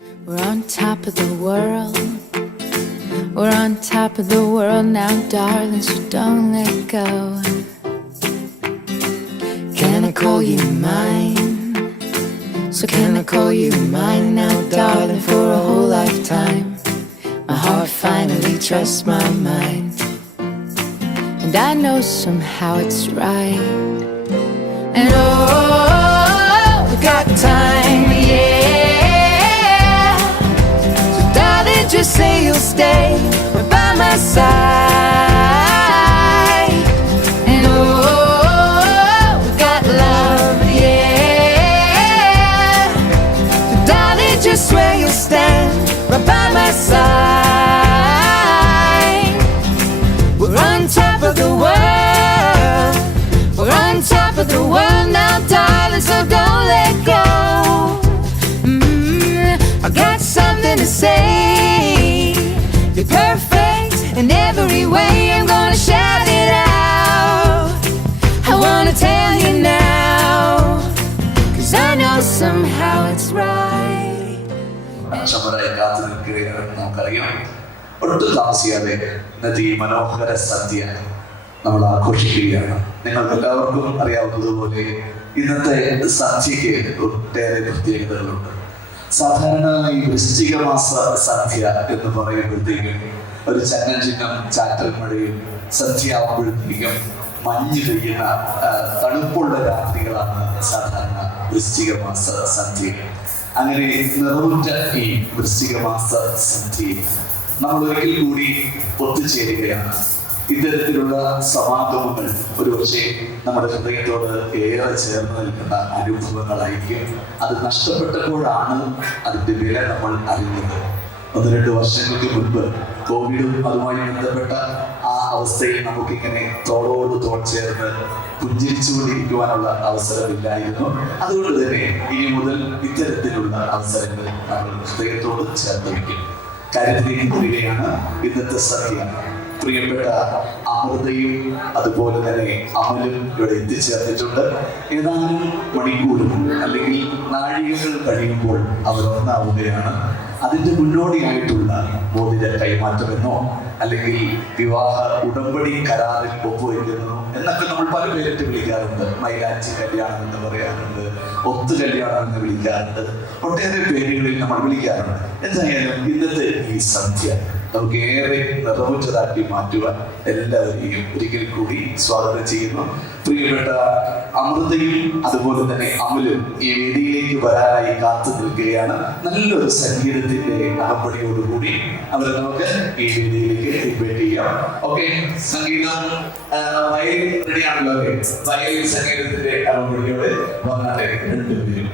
We're on top of the world. We're on top of the world now, darling, so don't let go. Can I call you mine? So can I call you mine now, darling, for a whole lifetime? My heart finally trusts my mind, and I know somehow it's right. And oh, we got time, yeah. So darling, just say you'll stay right by my side. And oh, we got love, yeah. So darling, just swear you'll stand right by my side. We're on top of the world. We're on top of the world now, darling, so don't let go. I got something to say. You're perfect in every way. I'm gonna shout it out. I wanna tell you now, 'cause I know somehow it's right. നമുക്കറിയാം, ഒട്ടും താമസിയാതെ നദി മനോഹര സദ്യ നമ്മൾ ആഘോഷിക്കുകയാണ്. നിങ്ങൾക്ക് എല്ലാവർക്കും അറിയാവുന്നതുപോലെ ഇന്നത്തെ സദ്യക്ക് ഒട്ടേറെ പ്രത്യേകതകളുണ്ട്. സാധാരണ ഈ വൃശ്ചിക മാസ സദ്യ എന്ന് പറയുമ്പോഴത്തേക്കും ഒരു ചന്നം ചാറ്റൽ മഴയും സദ്യ ആവുമ്പോഴത്തേക്കും മഞ്ഞ് പെയ്യുന്ന തണുപ്പുള്ള രാത്രികളാണ് സാധാരണ വൃശ്ചിക മാസ സദ്യ. അങ്ങനെ നിറവുറ്റ ഈ വൃശ്ചിക മാസ സദ്യയിൽ നമ്മൾ ഒരിക്കൽ കൂടി ഒത്തുചേരുകയാണ്. ഇത്തരത്തിലുള്ള സമാഗമങ്ങൾ ഒരുപക്ഷെ നമ്മുടെ ഹൃദയത്തോട് ഏറെ ചേർന്ന് നിൽക്കുന്ന അനുഭവങ്ങളായിരിക്കും. അത് നഷ്ടപ്പെട്ടപ്പോഴാണ് അതിൻ്റെ വില നമ്മൾ അറിഞ്ഞത്. 1-2 വർഷങ്ങൾക്ക് മുൻപ് കോവിഡും അതുമായി ബന്ധപ്പെട്ട ആ അവസ്ഥയിൽ നമുക്കിങ്ങനെ തോളോട് തോൾ ചേർന്ന് പുഞ്ചിരിച്ചുകൊണ്ടിരിക്കുവാനുള്ള അവസരമില്ലായിരുന്നു. അതുകൊണ്ട് തന്നെ ഇനി മുതൽ ഇത്തരത്തിലുള്ള അവസരങ്ങൾ നമ്മൾ ഹൃദയത്തോട് ചേർത്ത് വയ്ക്കും. കാര്യത്തിലേക്ക് വരികയാണ് ഇന്നത്തെ സദ്യ. പ്രിയപ്പെട്ട അമൃതയും അതുപോലെ തന്നെ അമലും ഇവിടെ എത്തിച്ചേർന്നിട്ടുണ്ട്. ഏതാനും മണിക്കൂറും അല്ലെങ്കിൽ നാഴികകൾ കഴിയുമ്പോൾ അവർ ഒന്നാവുകയാണ്. അതിൻ്റെ മുന്നോടിയായിട്ടുള്ള മോതിര കൈമാറ്റമെന്നോ അല്ലെങ്കിൽ വിവാഹ ഉടമ്പടി കരാറിൽ ഒപ്പുവയ്ക്കുന്നു എന്നൊക്കെ നമ്മൾ പല പേരിട്ട് വിളിക്കാറുണ്ട്. മൈലാഞ്ചി കല്യാണം എന്ന് പറയാറുണ്ട്, ഒത്തു കല്യാണം എന്ന് വിളിക്കാറുണ്ട്, ഒട്ടേറെ പേരുകളിൽ നമ്മൾ വിളിക്കാറുണ്ട്. എന്തായാലും ഇന്നത്തെ ഈ സന്ധ്യ നമുക്ക് ഏറെ നിറവുറ്റതാക്കി മാറ്റുവാൻ എല്ലാവരെയും ഒരിക്കൽ കൂടി സ്വാഗതം ചെയ്യുന്നു. പ്രിയപ്പെട്ട അമൃതയും അതുപോലെ തന്നെ അമലും ഈ വേദിയിലേക്ക് വരാനായി കാത്തു നിൽക്കുകയാണ്. നല്ലൊരു സംഗീതത്തിന്റെ അകമ്പടിയോടുകൂടി അവരെ നമുക്ക് ഈ വേദിയിലേക്ക് ഇൻവൈറ്റ് ചെയ്യാം. ഓക്കെ, സംഗീതം വയലിൻ റെഡിയാണല്ലോ അല്ലേ? വയലിൻ സംഗീതത്തിന്റെ അകമ്പടിയോട് വന്നാട്ടെ രണ്ടുപേരും.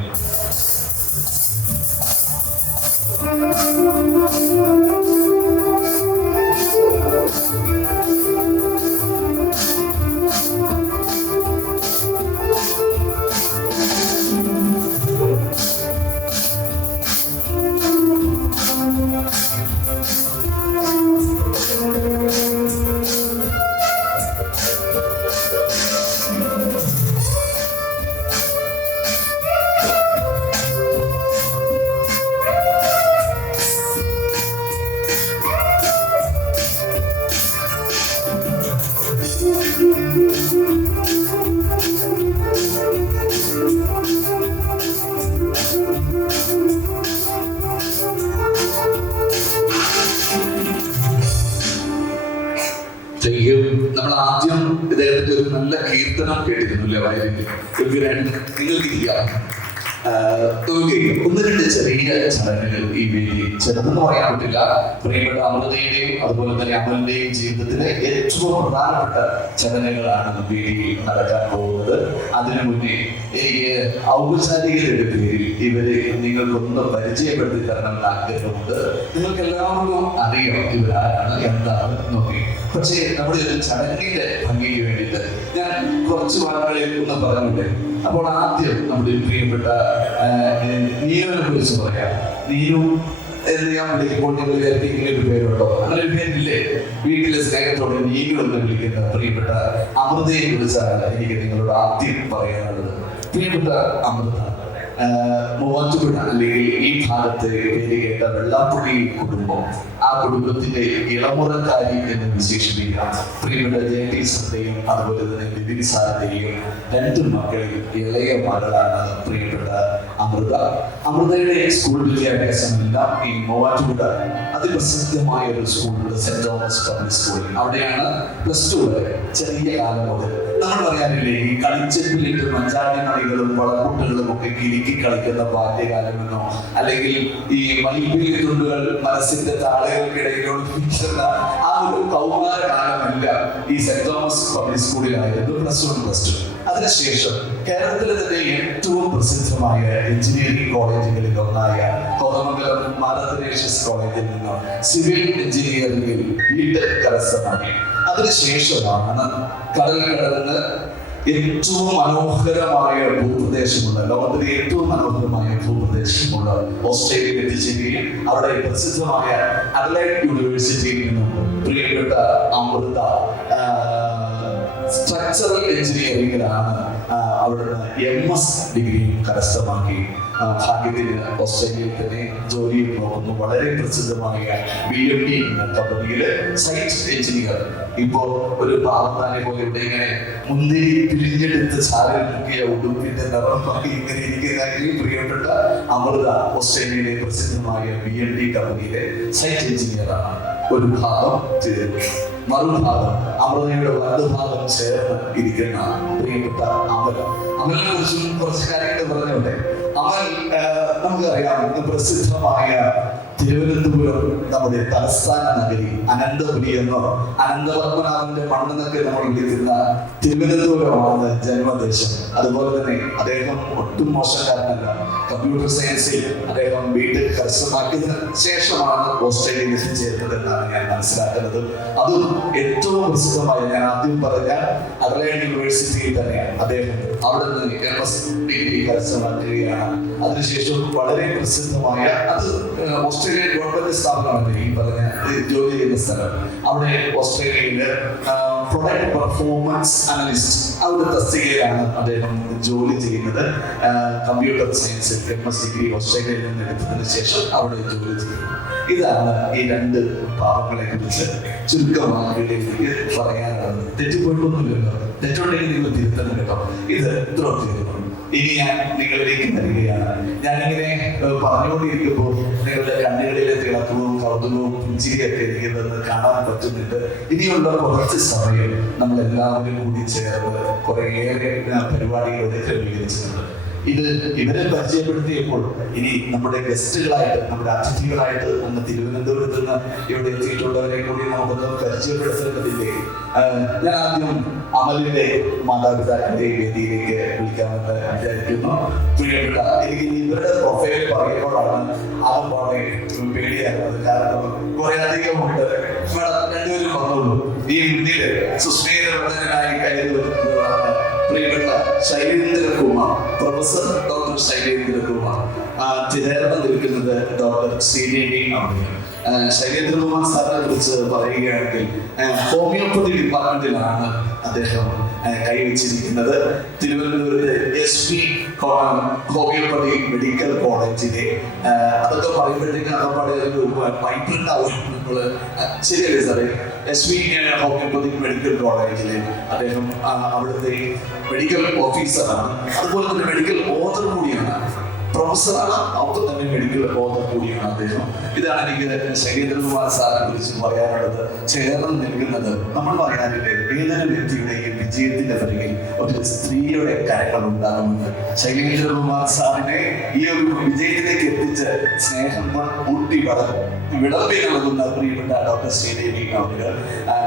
നമ്മൾ ആദ്യം ഇദ്ദേഹത്തിന്റെ ഒരു നല്ല കീർത്തനം കേട്ടിരുന്നില്ലേ വയലിൽ? നിങ്ങൾക്കില്ല 1-2 ചെറിയ ചടങ്ങുകൾ ഈ വേദി ചെറുതെന്ന് പറയാൻ പറ്റില്ല. പ്രിയപ്പെട്ട അമൃതയുടെയും അതുപോലെ തന്നെ അമലിന്റെയും ജീവിതത്തിലെ ഏറ്റവും പ്രധാനപ്പെട്ട ചടങ്ങുകളാണ് വേദിയിൽ നടക്കാൻ പോകുന്നത്. അതിനു മുന്നേ എനിക്ക് ഔപചാരികതയുടെ പേരിൽ ഇവരെ നിങ്ങൾക്കൊന്ന് പരിചയപ്പെടുത്തി തരണമെന്ന് ആഗ്രഹമുണ്ട്. നിങ്ങൾക്ക് എല്ലാവർക്കും അറിയാം ഇവരാരാണ് എന്താണ് നോക്കി. പക്ഷേ നമ്മുടെ ഒരു ചടങ്ങിന്റെ ഭംഗിക്ക് വേണ്ടിയിട്ട് ഞാൻ കുറച്ച് വാക്കുകളിൽ ഒന്ന് പറഞ്ഞില്ലേ. അപ്പോൾ ആദ്യം നമ്മുടെ പ്രിയപ്പെട്ട നീനുവിനെ കുറിച്ച് പറയാം. നീനു എന്ന് ഞാൻ വിളിക്കുമ്പോൾ നിങ്ങൾ എന്തെങ്കിലും ഒരു പേരുണ്ടോ? അങ്ങനെ ഒരു പേരില്ലേ? വീട്ടിലെ സ്നേഹത്തോടെ നീനു എന്ന് വിളിക്കുന്ന പ്രിയപ്പെട്ട അമൃതയെ കുറിച്ചാണ് എനിക്ക് നിങ്ങളോട് ആദ്യം പറയാനുള്ളത്. പ്രിയപ്പെട്ട അമൃത, മൂവാറ്റുപുഴ അല്ലെങ്കിൽ ഈ ഭാഗത്ത് പേര് കേട്ട വെള്ളാപ്പുള്ളി കുടുംബം, ആ കുടുംബത്തിന്റെ ഇളമുറക്കാരി എന്ന് വിശേഷിപ്പിക്കാം. പ്രിയപ്പെട്ട ജയടീസറിന്റെയും അതുപോലെ തന്നെ ബിബിൻ സാറിന്റെയും 2 മക്കളിൽ ഇളയ മകളാണ് പ്രിയപ്പെട്ട അമൃത. അമൃതയുടെ സ്കൂൾ വിദ്യാഭ്യാസമെല്ലാം ഈ മൂവാറ്റുപുഴ അതിപ്രസിദ്ധമായ ഒരു സ്കൂളുണ്ട്, സെന്റ് തോമസ് പബ്ലിക് സ്കൂൾ. അവിടെയാണ് +2 വരെ. ചെറിയ കാലം മുതൽ നമ്മൾ പറയാനില്ലേ, ഈ കളിച്ചെപ്പിലിട്ട് മഞ്ചാടി മണികളും വളക്കൂട്ടുകളും ഒക്കെ കിലുക്കി കളിക്കുന്ന ബാല്യകാലമെന്നോ, അല്ലെങ്കിൽ ഈ മൈപ്പിലി തുണ്ടുകൾ മനസ്സിന്റെ താളുകൾക്കിടയിലോട് പിടിക്കുന്ന ആ ഒരു കൗമാര കാലമല്ല ഈ സെന്റ് തോമസ് പബ്ലിക് സ്കൂളിലായിരുന്നു +1 +2. അതിനുശേഷം കേരളത്തിലെ തന്നെ ഏറ്റവും പ്രസിദ്ധമായ എഞ്ചിനീയറിംഗ് കോളേജുകളിൽ ഒന്നായ കോതമംഗലം മാതാ തെരേഷ്യസ് കോളേജിൽ നിന്നും സിവിൽ എഞ്ചിനീയറിംഗിൽ ബിടെക് കരസ്ഥമാക്കി. അതിനുശേഷമാണ് കടൽ കടന്ന് ഏറ്റവും മനോഹരമായ ഭൂപ്രദേശമുള്ള, ലോകത്തിലെ ഏറ്റവും മനോഹരമായ ഭൂപ്രദേശമുള്ള ഓസ്ട്രേലിയയിൽ എത്തിച്ചേരുകയും അവിടെ പ്രസിദ്ധമായ അഡലൈഡ് യൂണിവേഴ്സിറ്റിയിൽ നിന്നും പ്രിയപ്പെട്ട അമൃത സ്ട്രക്ചറൽ എഞ്ചിനീയറിംഗിലാണ് അവിടുന്ന് MS ഡിഗ്രിയും കരസ്ഥമാക്കി. ഭാഗ്യത്തിന് ഓസ്ട്രേലിയയിൽ തന്നെ ജോലിയും നോക്കുന്നു. വളരെ പ്രസിദ്ധമായ BMD കമ്പനിയില് സൈറ്റ് എഞ്ചിനീയർ. ഇപ്പോ ഒരു പാവത്താനെ പോലെ ഇവിടെ ഇങ്ങനെ മുന്തിരി പിരിഞ്ഞെടുത്ത് ചാരൽ മുക്കിയ ഉടുപ്പിന്റെ നിറമായി ഇങ്ങനെ ഇരിക്കുന്ന ഈ പ്രിയപ്പെട്ട അമൃത ഓസ്ട്രേലിയയിലെ പ്രസിദ്ധമായ BMD കമ്പനിയിലെ സൈറ്റ് എഞ്ചിനീയറാണ്. ഒരു ഭാഗം ചേർന്നു, മറുഭാഗം അമൃതയുടെ വലതുഭാഗം ചേർന്ന് ഇരിക്കുന്ന പ്രിയപ്പെട്ട അമൽ. അമലിനെ കുറിച്ചും കുറച്ച് കാര്യങ്ങൾ പറഞ്ഞോട്ടെ. അമൽ നമുക്കറിയാം, പ്രസിദ്ധമായ തിരുവനന്തപുരം നമ്മുടെ തലസ്ഥാന നഗരി, അനന്തപുരി എന്നോ അനന്തപത്മനാഭന്റെ മണ്ണെന്നൊക്കെ നമ്മൾ വിളിക്കുന്ന തിരുവനന്തപുരമാണ് ജന്മദേശം. അതുപോലെ തന്നെ അദ്ദേഹം ഒട്ടും മോശക്കാരനല്ല. കമ്പ്യൂട്ടർ സയൻസിൽ അദ്ദേഹം ബിടെക് കരസ്ഥമാക്കിയതിന് ശേഷമാണ് ഓസ്ട്രേലിയയിൽ എത്തിച്ചേരുന്നത് എന്നാണ് ഞാൻ മനസ്സിലാക്കുന്നത്. അതും ഏറ്റവും പ്രസിദ്ധമായ, ഞാൻ ആദ്യം പറഞ്ഞ അഡലൈഡ് യൂണിവേഴ്സിറ്റിയിൽ തന്നെ അദ്ദേഹം അവിടെ നിന്ന് MS ഡിഗ്രി കരസ്ഥമാക്കുകയാണ്. അതിനുശേഷം വളരെ പ്രസിദ്ധമായ, അത് ഓസ്ട്രേലിയൻ ഗവൺമെന്റ് സ്ഥാപനമല്ലേ ഈ പറഞ്ഞ ജോലി ചെയ്യുന്ന സ്ഥലം, അവിടെ ഓസ്ട്രേലിയയില് പ്രൊഡക്റ്റ് പെർഫോമൻസ് അനലിസ്റ്റ് ആ ഒരു തസ്തികയിലാണ് അദ്ദേഹം ജോലി ചെയ്യുന്നത്. കമ്പ്യൂട്ടർ സയൻസിൽ MS ഡിഗ്രി ഓസ്ട്രേലിയയിൽ നിന്ന് എടുത്തതിന് ശേഷം അവിടെ ജോലി ചെയ്യുന്നു. ഇതാണ് ഈ 2 പാവങ്ങളെ കുറിച്ച് ചുരുക്കമായിട്ട് പറയാനുള്ളത്. തെറ്റിപ്പോയിട്ടൊന്നുമില്ലല്ലോ, തെറ്റുണ്ടെങ്കിൽ നിങ്ങൾ തിരുത്തണം കേട്ടോ. ഇത് ഇത്രയും. ഇനി ഞാൻ നിങ്ങളിലേക്ക് വരികയാണ്. ഞാനിങ്ങനെ പറഞ്ഞുകൊണ്ടിരിക്കുമ്പോൾ നിങ്ങളുടെ കണ്ണുകളിലെ തിളക്കവും കൗതുകവും പുഞ്ചിരിയൊക്കെ എനിക്കെന്ന് കാണാൻ പറ്റുന്നുണ്ട്. ഇനിയുള്ള കുറച്ച് സമയം നമ്മൾ എല്ലാവരും കൂടി ചേർന്ന് കുറേയേറെ പരിപാടികളൊക്കെ ക്രമീകരിച്ചിട്ടുണ്ട്. ഇവരെ പരിചയപ്പെടുത്തിയപ്പോൾ ഇനി നമ്മുടെ ഗസ്റ്റുകളായിട്ട്, നമ്മുടെ അതിഥികളായിട്ട് അന്ന് തിരുവനന്തപുരത്ത് നിന്ന് ഇവിടെ എത്തിയിട്ടുള്ളവരെ കൂടി നമുക്കൊന്ന് പരിചയപ്പെടുത്തേണ്ടതില്ലേ? ഞാൻ ആദ്യം അമലിന്റെ മാതാപിതാക്കളുടെ വേദിയിലേക്ക് വിളിക്കാമെന്ന് വിചാരിക്കുന്നു. പ്രിയപ്പെട്ട, എനിക്ക് ഇവരുടെ പ്രൊഫൈൽ പറയുമ്പോഴാണ് ആകപ്പാടെ പേടിയാകുന്നത്. കാരണം കുറെ അധികം ഉണ്ട്. രണ്ടുപേരും വന്നോളൂ. ഈ മുന്നില് സുസ്മേരനായി കയറി വരുന്നതാണ് പ്രിയപ്പെട്ട ശൈലേന്ദ്രകുമാർ, പ്രൊഫസർ ഡോക്ടർ ശൈലേന്ദ്രകുമാർ. ചേർന്ന് നിൽക്കുന്നത് ഡോക്ടർ ശ്രീദേവി അമ്മയാണ്. ശൈലേന്ദ്രകുമാർ സാറിനെ കുറിച്ച് പറയുകയാണെങ്കിൽ ഹോമിയോപ്പതി ഡിപ്പാർട്ട്മെന്റിലാണ് അദ്ദേഹം കൈവച്ചിരിക്കുന്നത്. തിരുവനന്തപുരത്ത് SP ഹോമിയോപ്പതി മെഡിക്കൽ കോളേജിലെ, അതൊക്കെ പറയുമ്പോഴത്തേക്കും അകപ്പാടെ ഒരു പൈപ്പുണ്ടാവും നമ്മള്. ശരിയല്ലേ സാറേ? SP ഹോമിയോപ്പതി മെഡിക്കൽ കോളേജിലെ അദ്ദേഹം അവിടുത്തെ മെഡിക്കൽ ഓഫീസറാണ്. അതുപോലെ തന്നെ മെഡിക്കൽ ഓതർ കൂടിയാണ്. പ്രൊഫസറാണ്, ഒപ്പം തന്നെ മെഡിക്കൽ ഓതർ കൂടിയാണ് അദ്ദേഹം. ഇതാണ് എനിക്ക് ശൈലേന്ദ്രകുമാർ സാറിനെ കുറിച്ച് പറയാനുള്ളത്. ചേർന്ന് നിൽക്കുന്നത്, നമ്മൾ പറയാനില്ലേ, ഏതൊരു വ്യക്തിയുടെയും വിജയത്തിന്റെ പിറകിൽ ഒരു സ്ത്രീയുടെ കരങ്ങൾ ഉണ്ടാകുമെന്ന്. ശൈലേന്ദ്രകുമാർ സാറിനെ ഈ ഒരു വിജയത്തിലേക്ക് എത്തിച്ച് സ്നേഹം ഊട്ടി വിളമ്പി നൽകുന്ന പ്രിയപ്പെട്ട ഡോക്ടർ ശ്രീദേവി അവർ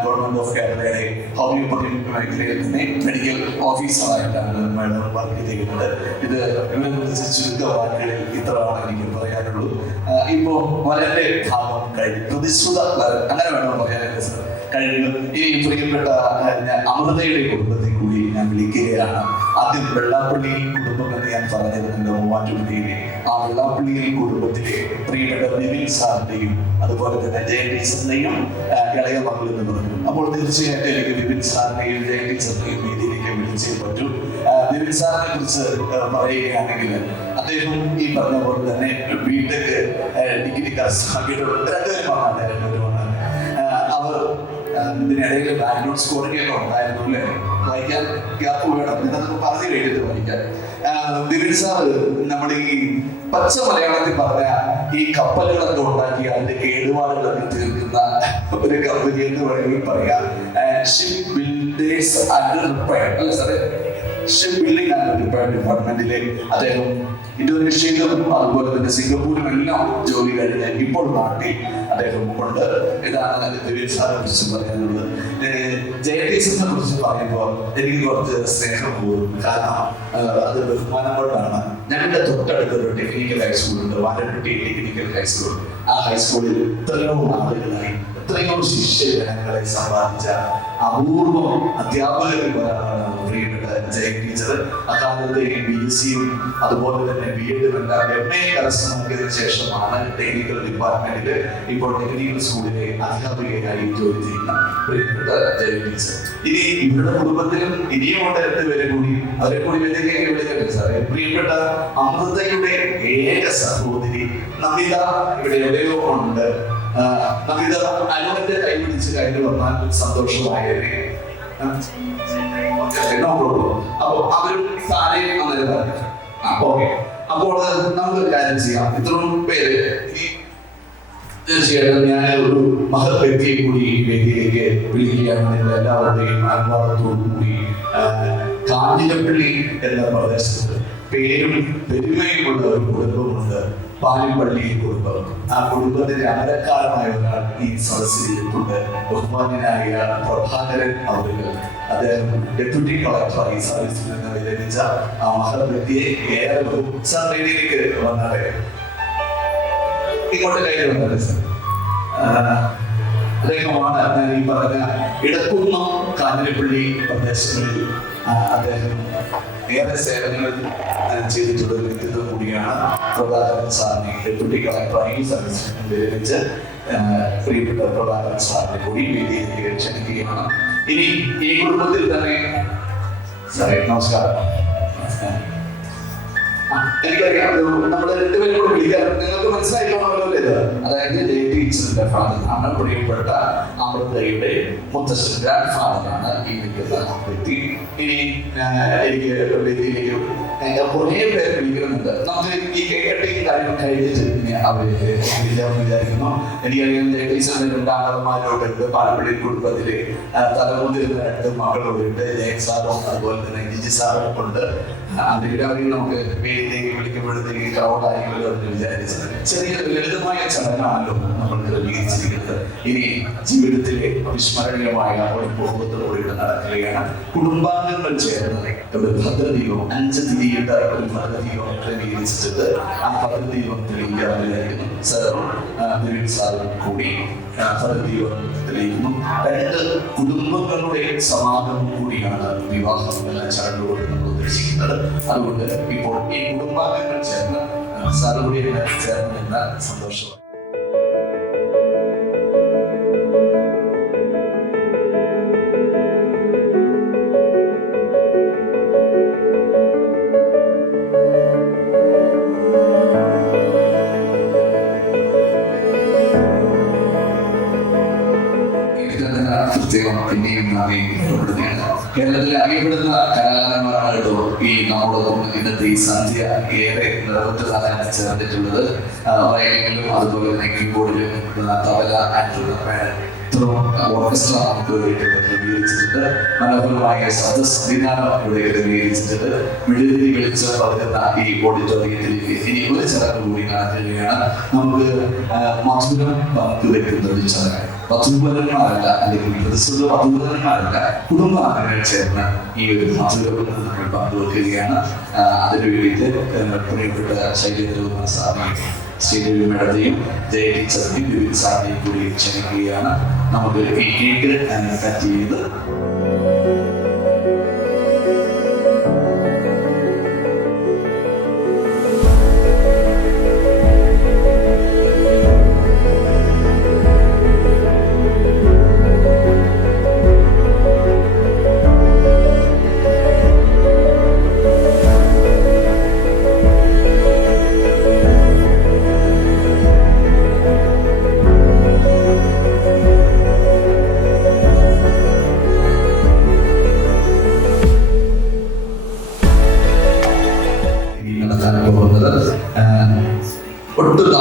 ഗവൺമെന്റ് ഓഫ് കേരളയുടെ ഹോമിയോപ്പതി മേഖലയിൽ തന്നെ മെഡിക്കൽ ഓഫീസറായിട്ടാണ് മാഡം വർക്ക് ചെയ്യുന്നത്. ഇത് ഇവരെ കുറിച്ച് ചുരുക്കവാക്കുകളിൽ ഇത്രയാണ് എനിക്ക് പറയാനുള്ളൂ. ഇപ്പോ വളരെ ഭാഗം കഴിഞ്ഞു, പ്രതിശ്രുത അങ്ങനെ വേണം പറയാനല്ലേ സാർ, കഴിഞ്ഞു. ഈ പ്രിയപ്പെട്ട അമൃതയുടെ കുടുംബത്തെ കൂടി ഞാൻ വിളിക്കുകയാണ്. ആദ്യം വെള്ളാപ്പള്ളി കുടുംബം എന്ന് ഞാൻ പറഞ്ഞിരുന്നല്ലോ, മൂവാറ്റുപുഴയിലെ ആ വെള്ളാപ്പള്ളി കുടുംബത്തിലെ പ്രിയപ്പെട്ട ബിബിൻ സാറിന്റെയും അതുപോലെ തന്നെ ജയടീസറിന്റെയും ഇളയ മകൾ എന്ന് പറഞ്ഞു. അപ്പോൾ തീർച്ചയായിട്ടും എനിക്ക് ബിബിൻ സാറിന്റെയും ജയടീസറിന്റെയും വേദിയിലേക്ക് വിളിച്ചേ പറ്റൂ. ബിബിൻ സാറിനെ കുറിച്ച് പറയുകയാണെങ്കിൽ അദ്ദേഹം ഈ പറഞ്ഞ പോലെ തന്നെ ബിടെക് ഡിഗ്രി കരസ്ഥമാക്കിയിട്ട് രണ്ടുപേരുമാണ്. അവർ ഇതിനിടയിൽ ബാക്ക്ഗ്രൗണ്ട് സ്കോറിംഗ് ഒക്കെ ഉണ്ടായിരുന്നു അല്ലേ? വായിക്കാൻ ഗ്യാപ്പ് വേണം, ഇതൊക്കെ പറഞ്ഞു കഴിഞ്ഞിട്ട് വായിക്കാൻ. ദിവിൻ സാർ നമ്മുടെ ഈ പച്ച മലയാളത്തിൽ പറഞ്ഞ ഈ കപ്പലുകളൊക്കെ ഉണ്ടാക്കി അതിന്റെ കേടുപാടുകളൊക്കെ തീർക്കുന്ന ഒരു കമ്പനി എന്ന് വേണമെങ്കിൽ പറയാം. ഷിപ്പ് ബിൽഡേഴ്സ് ആൻഡ് റിപ്പയർ അല്ലെ സാറേ? ഷിപ്പ് ബിൽഡിംഗ് ആൻഡ് റിപ്പയർ ഡിപ്പാർട്ട്മെന്റിലെ അദ്ദേഹം ഇന്തോനേഷ്യയിലും അതുപോലെ തന്നെ സിംഗപ്പൂരിലും എല്ലാം ജോലി കഴിഞ്ഞ് ഇപ്പോൾ നാട്ടിൽ അദ്ദേഹം ഉണ്ട്. ഇതാണ് ദിവിൻ സാറിനെ കുറിച്ച് പറയാനുള്ളത്. ജയടീച്ചറിനെ കുറിച്ച് പറയുമ്പോൾ എനിക്ക് കുറച്ച് സ്നേഹം കൂടും. കാരണം അത് ബഹുമാനം കൊണ്ടാണ്. ഞങ്ങളുടെ തൊട്ടടുത്തൊരു ടെക്നിക്കൽ ഹൈസ്കൂളുണ്ട്, വാരപ്പെട്ടി ടെക്നിക്കൽ ഹൈസ്കൂൾ. ആ ഹൈസ്കൂളിൽ എത്രയോ ആളുകളായി എത്രയോ ശിഷ്യജനങ്ങളെ സമ്പാദിച്ച അപൂർവം അധ്യാപകരിൽ ഒരാളാണ് പ്രിയപ്പെട്ട ജയ ടീച്ചർ. അക്കാലത്ത് BSc-യും അതുപോലെ തന്നെ B.Ed എല്ലാം MA കരസ്ഥമാക്കിയതിനു ശേഷമാണ് ടെക്നിക്കൽ ഡിപ്പാർട്ട്മെന്റിൽ ഇപ്പോൾ ടെക്നിക്കൽ സ്കൂളിലെ അധ്യാപികയായി ജോലി ചെയ്യുന്ന പ്രിയപ്പെട്ട ജയ ടീച്ചർ. ഇനി ഇവരുടെ കുടുംബത്തിലും ഇനിയും ഉണ്ട് 8 പേരെ കൂടി. അവരെ കൂടി വലിയ വിളിക്കട്ടെ സാറേ. പ്രിയപ്പെട്ട അമൃതയുടെ ഏക സഹോദരി നമിത ഇവിടെ എവിടെയോ ഉണ്ട്. നമിത അനുവിന്റെ കൈ പിടിച്ച് കയ്യിൽ വന്നാൽ സന്തോഷമായേനെ. അപ്പൊ അവരും താഴെ ഓക്കെ. അപ്പോൾ നമുക്കൊരു കാര്യം ചെയ്യാം. ഇത്രയും പേര് തീർച്ചയായിട്ടും ഞാൻ ഒരു മഹത് വ്യക്തിയെ കൂടി ഈ വേദിയിലേക്ക് വിളിക്കുകയാണ്. നിങ്ങൾ എല്ലാവരുടെയും അനുവാദത്തോടു കൂടി കാഞ്ഞിരപ്പള്ളി എന്ന പ്രദേശത്ത് പേരും പെരുമയുമുള്ള ഒരു കുടുംബമുണ്ട്, പാലിപ്പള്ളി കുടുംബം. ആ കുടുംബത്തിന്റെ അമരക്കാരനായ ഒരാൾ ഈ സദസ്സിലിരിപ്പുണ്ട്. ബഹുമാന്യനായ പ്രഭാകരൻ അവர்கள். അദ്ദേഹം ഡെപ്യൂട്ടി കളക്ടറായി സർവീസിൽ നിന്ന് വിരമിച്ച ആ മഹത് വ്യക്തിയെ ഏറെ വേദിയിലേക്ക് വന്നാലേ ഇങ്ങോട്ട് കയ്യിൽ വന്നത് സർ. അദ്ദേഹമാണ് ഞാൻ ഈ പറഞ്ഞ ഇടക്കുന്നം കാഞ്ഞിരപ്പള്ളി പ്രദേശങ്ങളിൽ അദ്ദേഹം ഏറെ സേവനങ്ങൾ ചെയ്തിട്ടുള്ള ഒരു വ്യക്തിത്വം കൂടിയാണ്. പ്രഭാകരൻ സാറിനെ ഡെപ്യൂട്ടി കളക്ടറായി സർവീസിൽ നിന്ന് വിരമിച്ച് പ്രിയപ്പെട്ട പ്രഭാകരൻ സാറിനെ കൂടി വേദിയിലേക്ക് ക്ഷണിക്കുകയാണ്. ഇനി ഈ കുടുംബത്തിൽ തന്നെ സാറേ നമസ്കാരം. എനിക്കറിയാം നമ്മൾ രണ്ടുപേരും കൂടെ വിളിക്കാൻ നിങ്ങൾക്ക് മനസ്സിലായിക്കോണമല്ലോ ഇത്. അതായത് ജയ ടീച്ചറിന്റെ ഫാദറാണ്, പ്രിയപ്പെട്ട അമൃതയുടെ മുത്തശ്ശൻ ഗ്രാൻഡ് ഫാദറാണ് ഈ നിൽക്കുന്ന വ്യക്തി. ഇനി എനിക്ക് വേദിയിലേക്ക് കുറേ പേര് വിളിക്കുന്നുണ്ട്. നമുക്ക് ഈ കേട്ടിങ് കാര്യങ്ങൾ കഴിഞ്ഞിട്ട് ഇനി അവരെ വിളിക്കാമെന്ന് വിചാരിക്കുന്നു. എനിക്കറിയാം ജയ ടീച്ചറിന്റെ 2 ആണന്മാരോടുണ്ട്. പാലപ്പള്ളി കുടുംബത്തിലെ തലമുതിർന്ന 2 മകളുണ്ട്. ജയൻ സാറും അതുപോലെ തന്നെ ജിജി സാറും ഉണ്ട്. അതിലൂടെ നമുക്ക് വേദിയിലേക്ക് വിളിക്കുമ്പോഴത്തേക്ക് ക്രൗഡായിരിക്കുമല്ലോ എന്ന് വിചാരിച്ചത്. ചെറിയൊരു ലളിതമായ ചടങ്ങാണല്ലോ നമ്മൾ ക്രമീകരിച്ചിരിക്കുന്നത്. ഇനി ജീവിതത്തിലെ അവിസ്മരണീയമായ ഒരു കുടുംബത്തോടുകൂടി നടക്കുകയാണ്. കുടുംബാംഗങ്ങൾ ചേർന്ന് ഒരു ഭദ്രദീപം 5 തിരിയിട്ട ഒരു ഭദ്രദീപം ക്രമീകരിച്ചിട്ട് ആ ഭദ്രദീപം തെളിയിക്കാവുന്നതായിരുന്നു. സാറും ദിവിൻ സാറും കൂടി ഭദ്രദീപം തെളിയിക്കുന്നു. 2 കുടുംബങ്ങളുടെ സമാഗമം കൂടിയാണ് വിവാഹം എന്ന ചടങ്ങുകൊണ്ട് നമ്മൾ ഉദ്ദേശിക്കുന്നത്. അതുകൊണ്ട് ഇപ്പോൾ ഈ കുടുംബാംഗങ്ങൾ ചേർന്ന് സാറും കൂടി ചേർന്ന് നിന്ന സന്തോഷമാണ്. പിന്നെയും കേരളത്തിൽ അറിയപ്പെടുന്ന കലാകാരന്മാരാണ് കേട്ടോ ഈ നമ്മോടൊപ്പം ഇന്നത്തെ ഈ സന്ധ്യ ഏറെ നിറവറ്റതാണ് ചേർന്നിട്ടുള്ളത്. വയലിനിലും അതുപോലെ തന്നെ കീബോർഡിലും തബല ഓർക്കസ്ട്ര നമുക്ക് ക്രമീകരിച്ചിട്ടുണ്ട്. മനോഹരമായ ശബ്ദ സംവിധാനം ഇവിടെ ക്രമീകരിച്ചിട്ടുണ്ട്. മെഴുകുതിരി വെളിച്ചം പകരുന്ന ഈ ഓഡിറ്റോറിയത്തിലേക്ക് ഇനി ഒരു ചടങ്ങ് കൂടി നടക്കുകയാണ്. നമുക്ക് മധുരം പങ്കുവെക്കുന്ന ഒരു ചടങ്ങ്. വധൂവരന്മാരല്ല, അല്ലെങ്കിൽ പ്രതിശുദ്ധ വധൂവരന്മാരല്ല, കുടുംബാംഗങ്ങൾ ചേർന്ന് ഈ ഒരു മധുരം നമ്മൾ പങ്കുവെക്കുകയാണ്. അതിനു വേണ്ടിയിട്ട് പ്രിയപ്പെട്ട ശൈലേന്ദ്ര സാറിനെയും ശ്രീദേവി മേഡത്തെയും ജയ ടീച്ചറിനെയും ദിവിൻ സാറിനെയും കൂടി ക്ഷണിക്കുകയാണ്. നമുക്ക് ഈ കേക്ക് കട്ട് ചെയ്ത്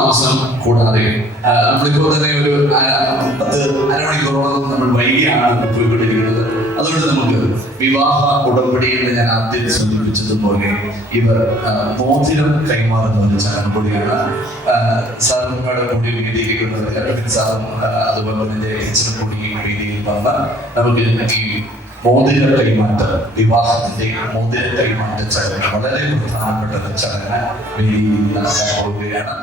മാസം കൂടാതെ നമ്മളിപ്പോൾ തന്നെ ഒരു 10 അരമണിക്കൂറോളം നമ്മൾ വൈകിയാണ് പോയിക്കൊണ്ടിരിക്കുന്നത്. അതുകൊണ്ട് നമുക്ക് വിവാഹ ഉടമ്പടി എന്ന് ഞാൻ ആദ്യം സൂചിപ്പിച്ചതുപോലെ ഇവർ മോതിരം കൈമാറുന്ന ഒരു ചടങ്ങ് കൂടിയാണ്. സാറിനോട് കൂടി വേദിയിലിരിക്കുന്നത് സാറും അതുപോലെ തന്നെ എച്ചിനും കൂടി വേദിയിൽ വന്ന നമുക്ക് ഈ മോതിര കൈമാറ്റം, വിവാഹത്തിന്റെ മോതിര കൈമാറ്റ ചടങ്ങ് വളരെ പ്രധാനപ്പെട്ട ചടങ്ങ് വേദിയിൽ നടക്കാൻ പോവുകയാണ്.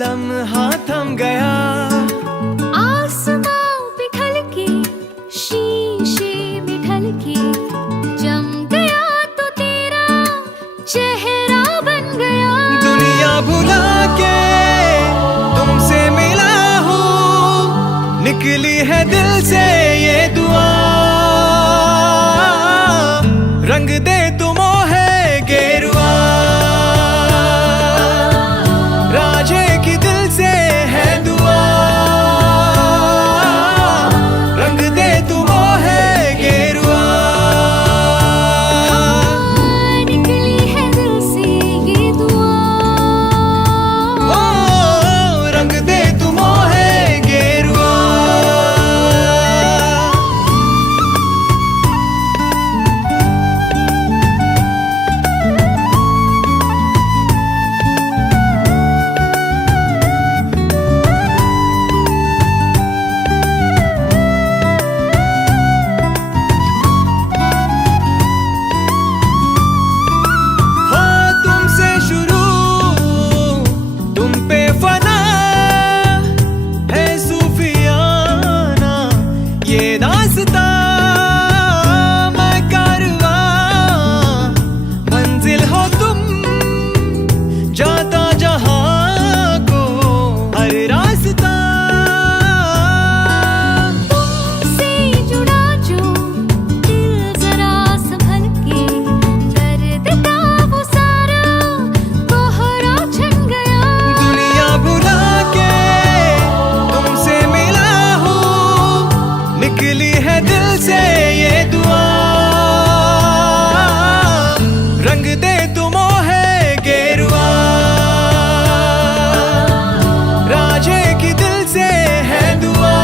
लम्हा थम गया, आसमां पिघल के शीशे में ढल के जम गया तो तेरा चेहरा बन गया। दुनिया भुला के तुमसे मिला हूँ, निकली है दिल से ये दुआ, रंग दे तुम है गेरुआ, राजे की दिल से है दुआ, रंग दे तुम है गेरुआ, निकली है दिल से ये दुआ, ओ रंग दे तुम है गेरुआ। निकली है दिल से ये दुआ, रंग दे तुम है गेरुआ, राजे की दिल से है दुआ,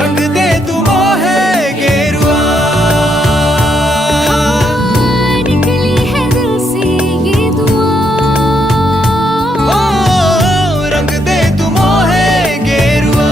रंग दे तुम है गेरुआ, निकली है दिल से ये दुआ, ओ रंग दे तुम है गेरुआ।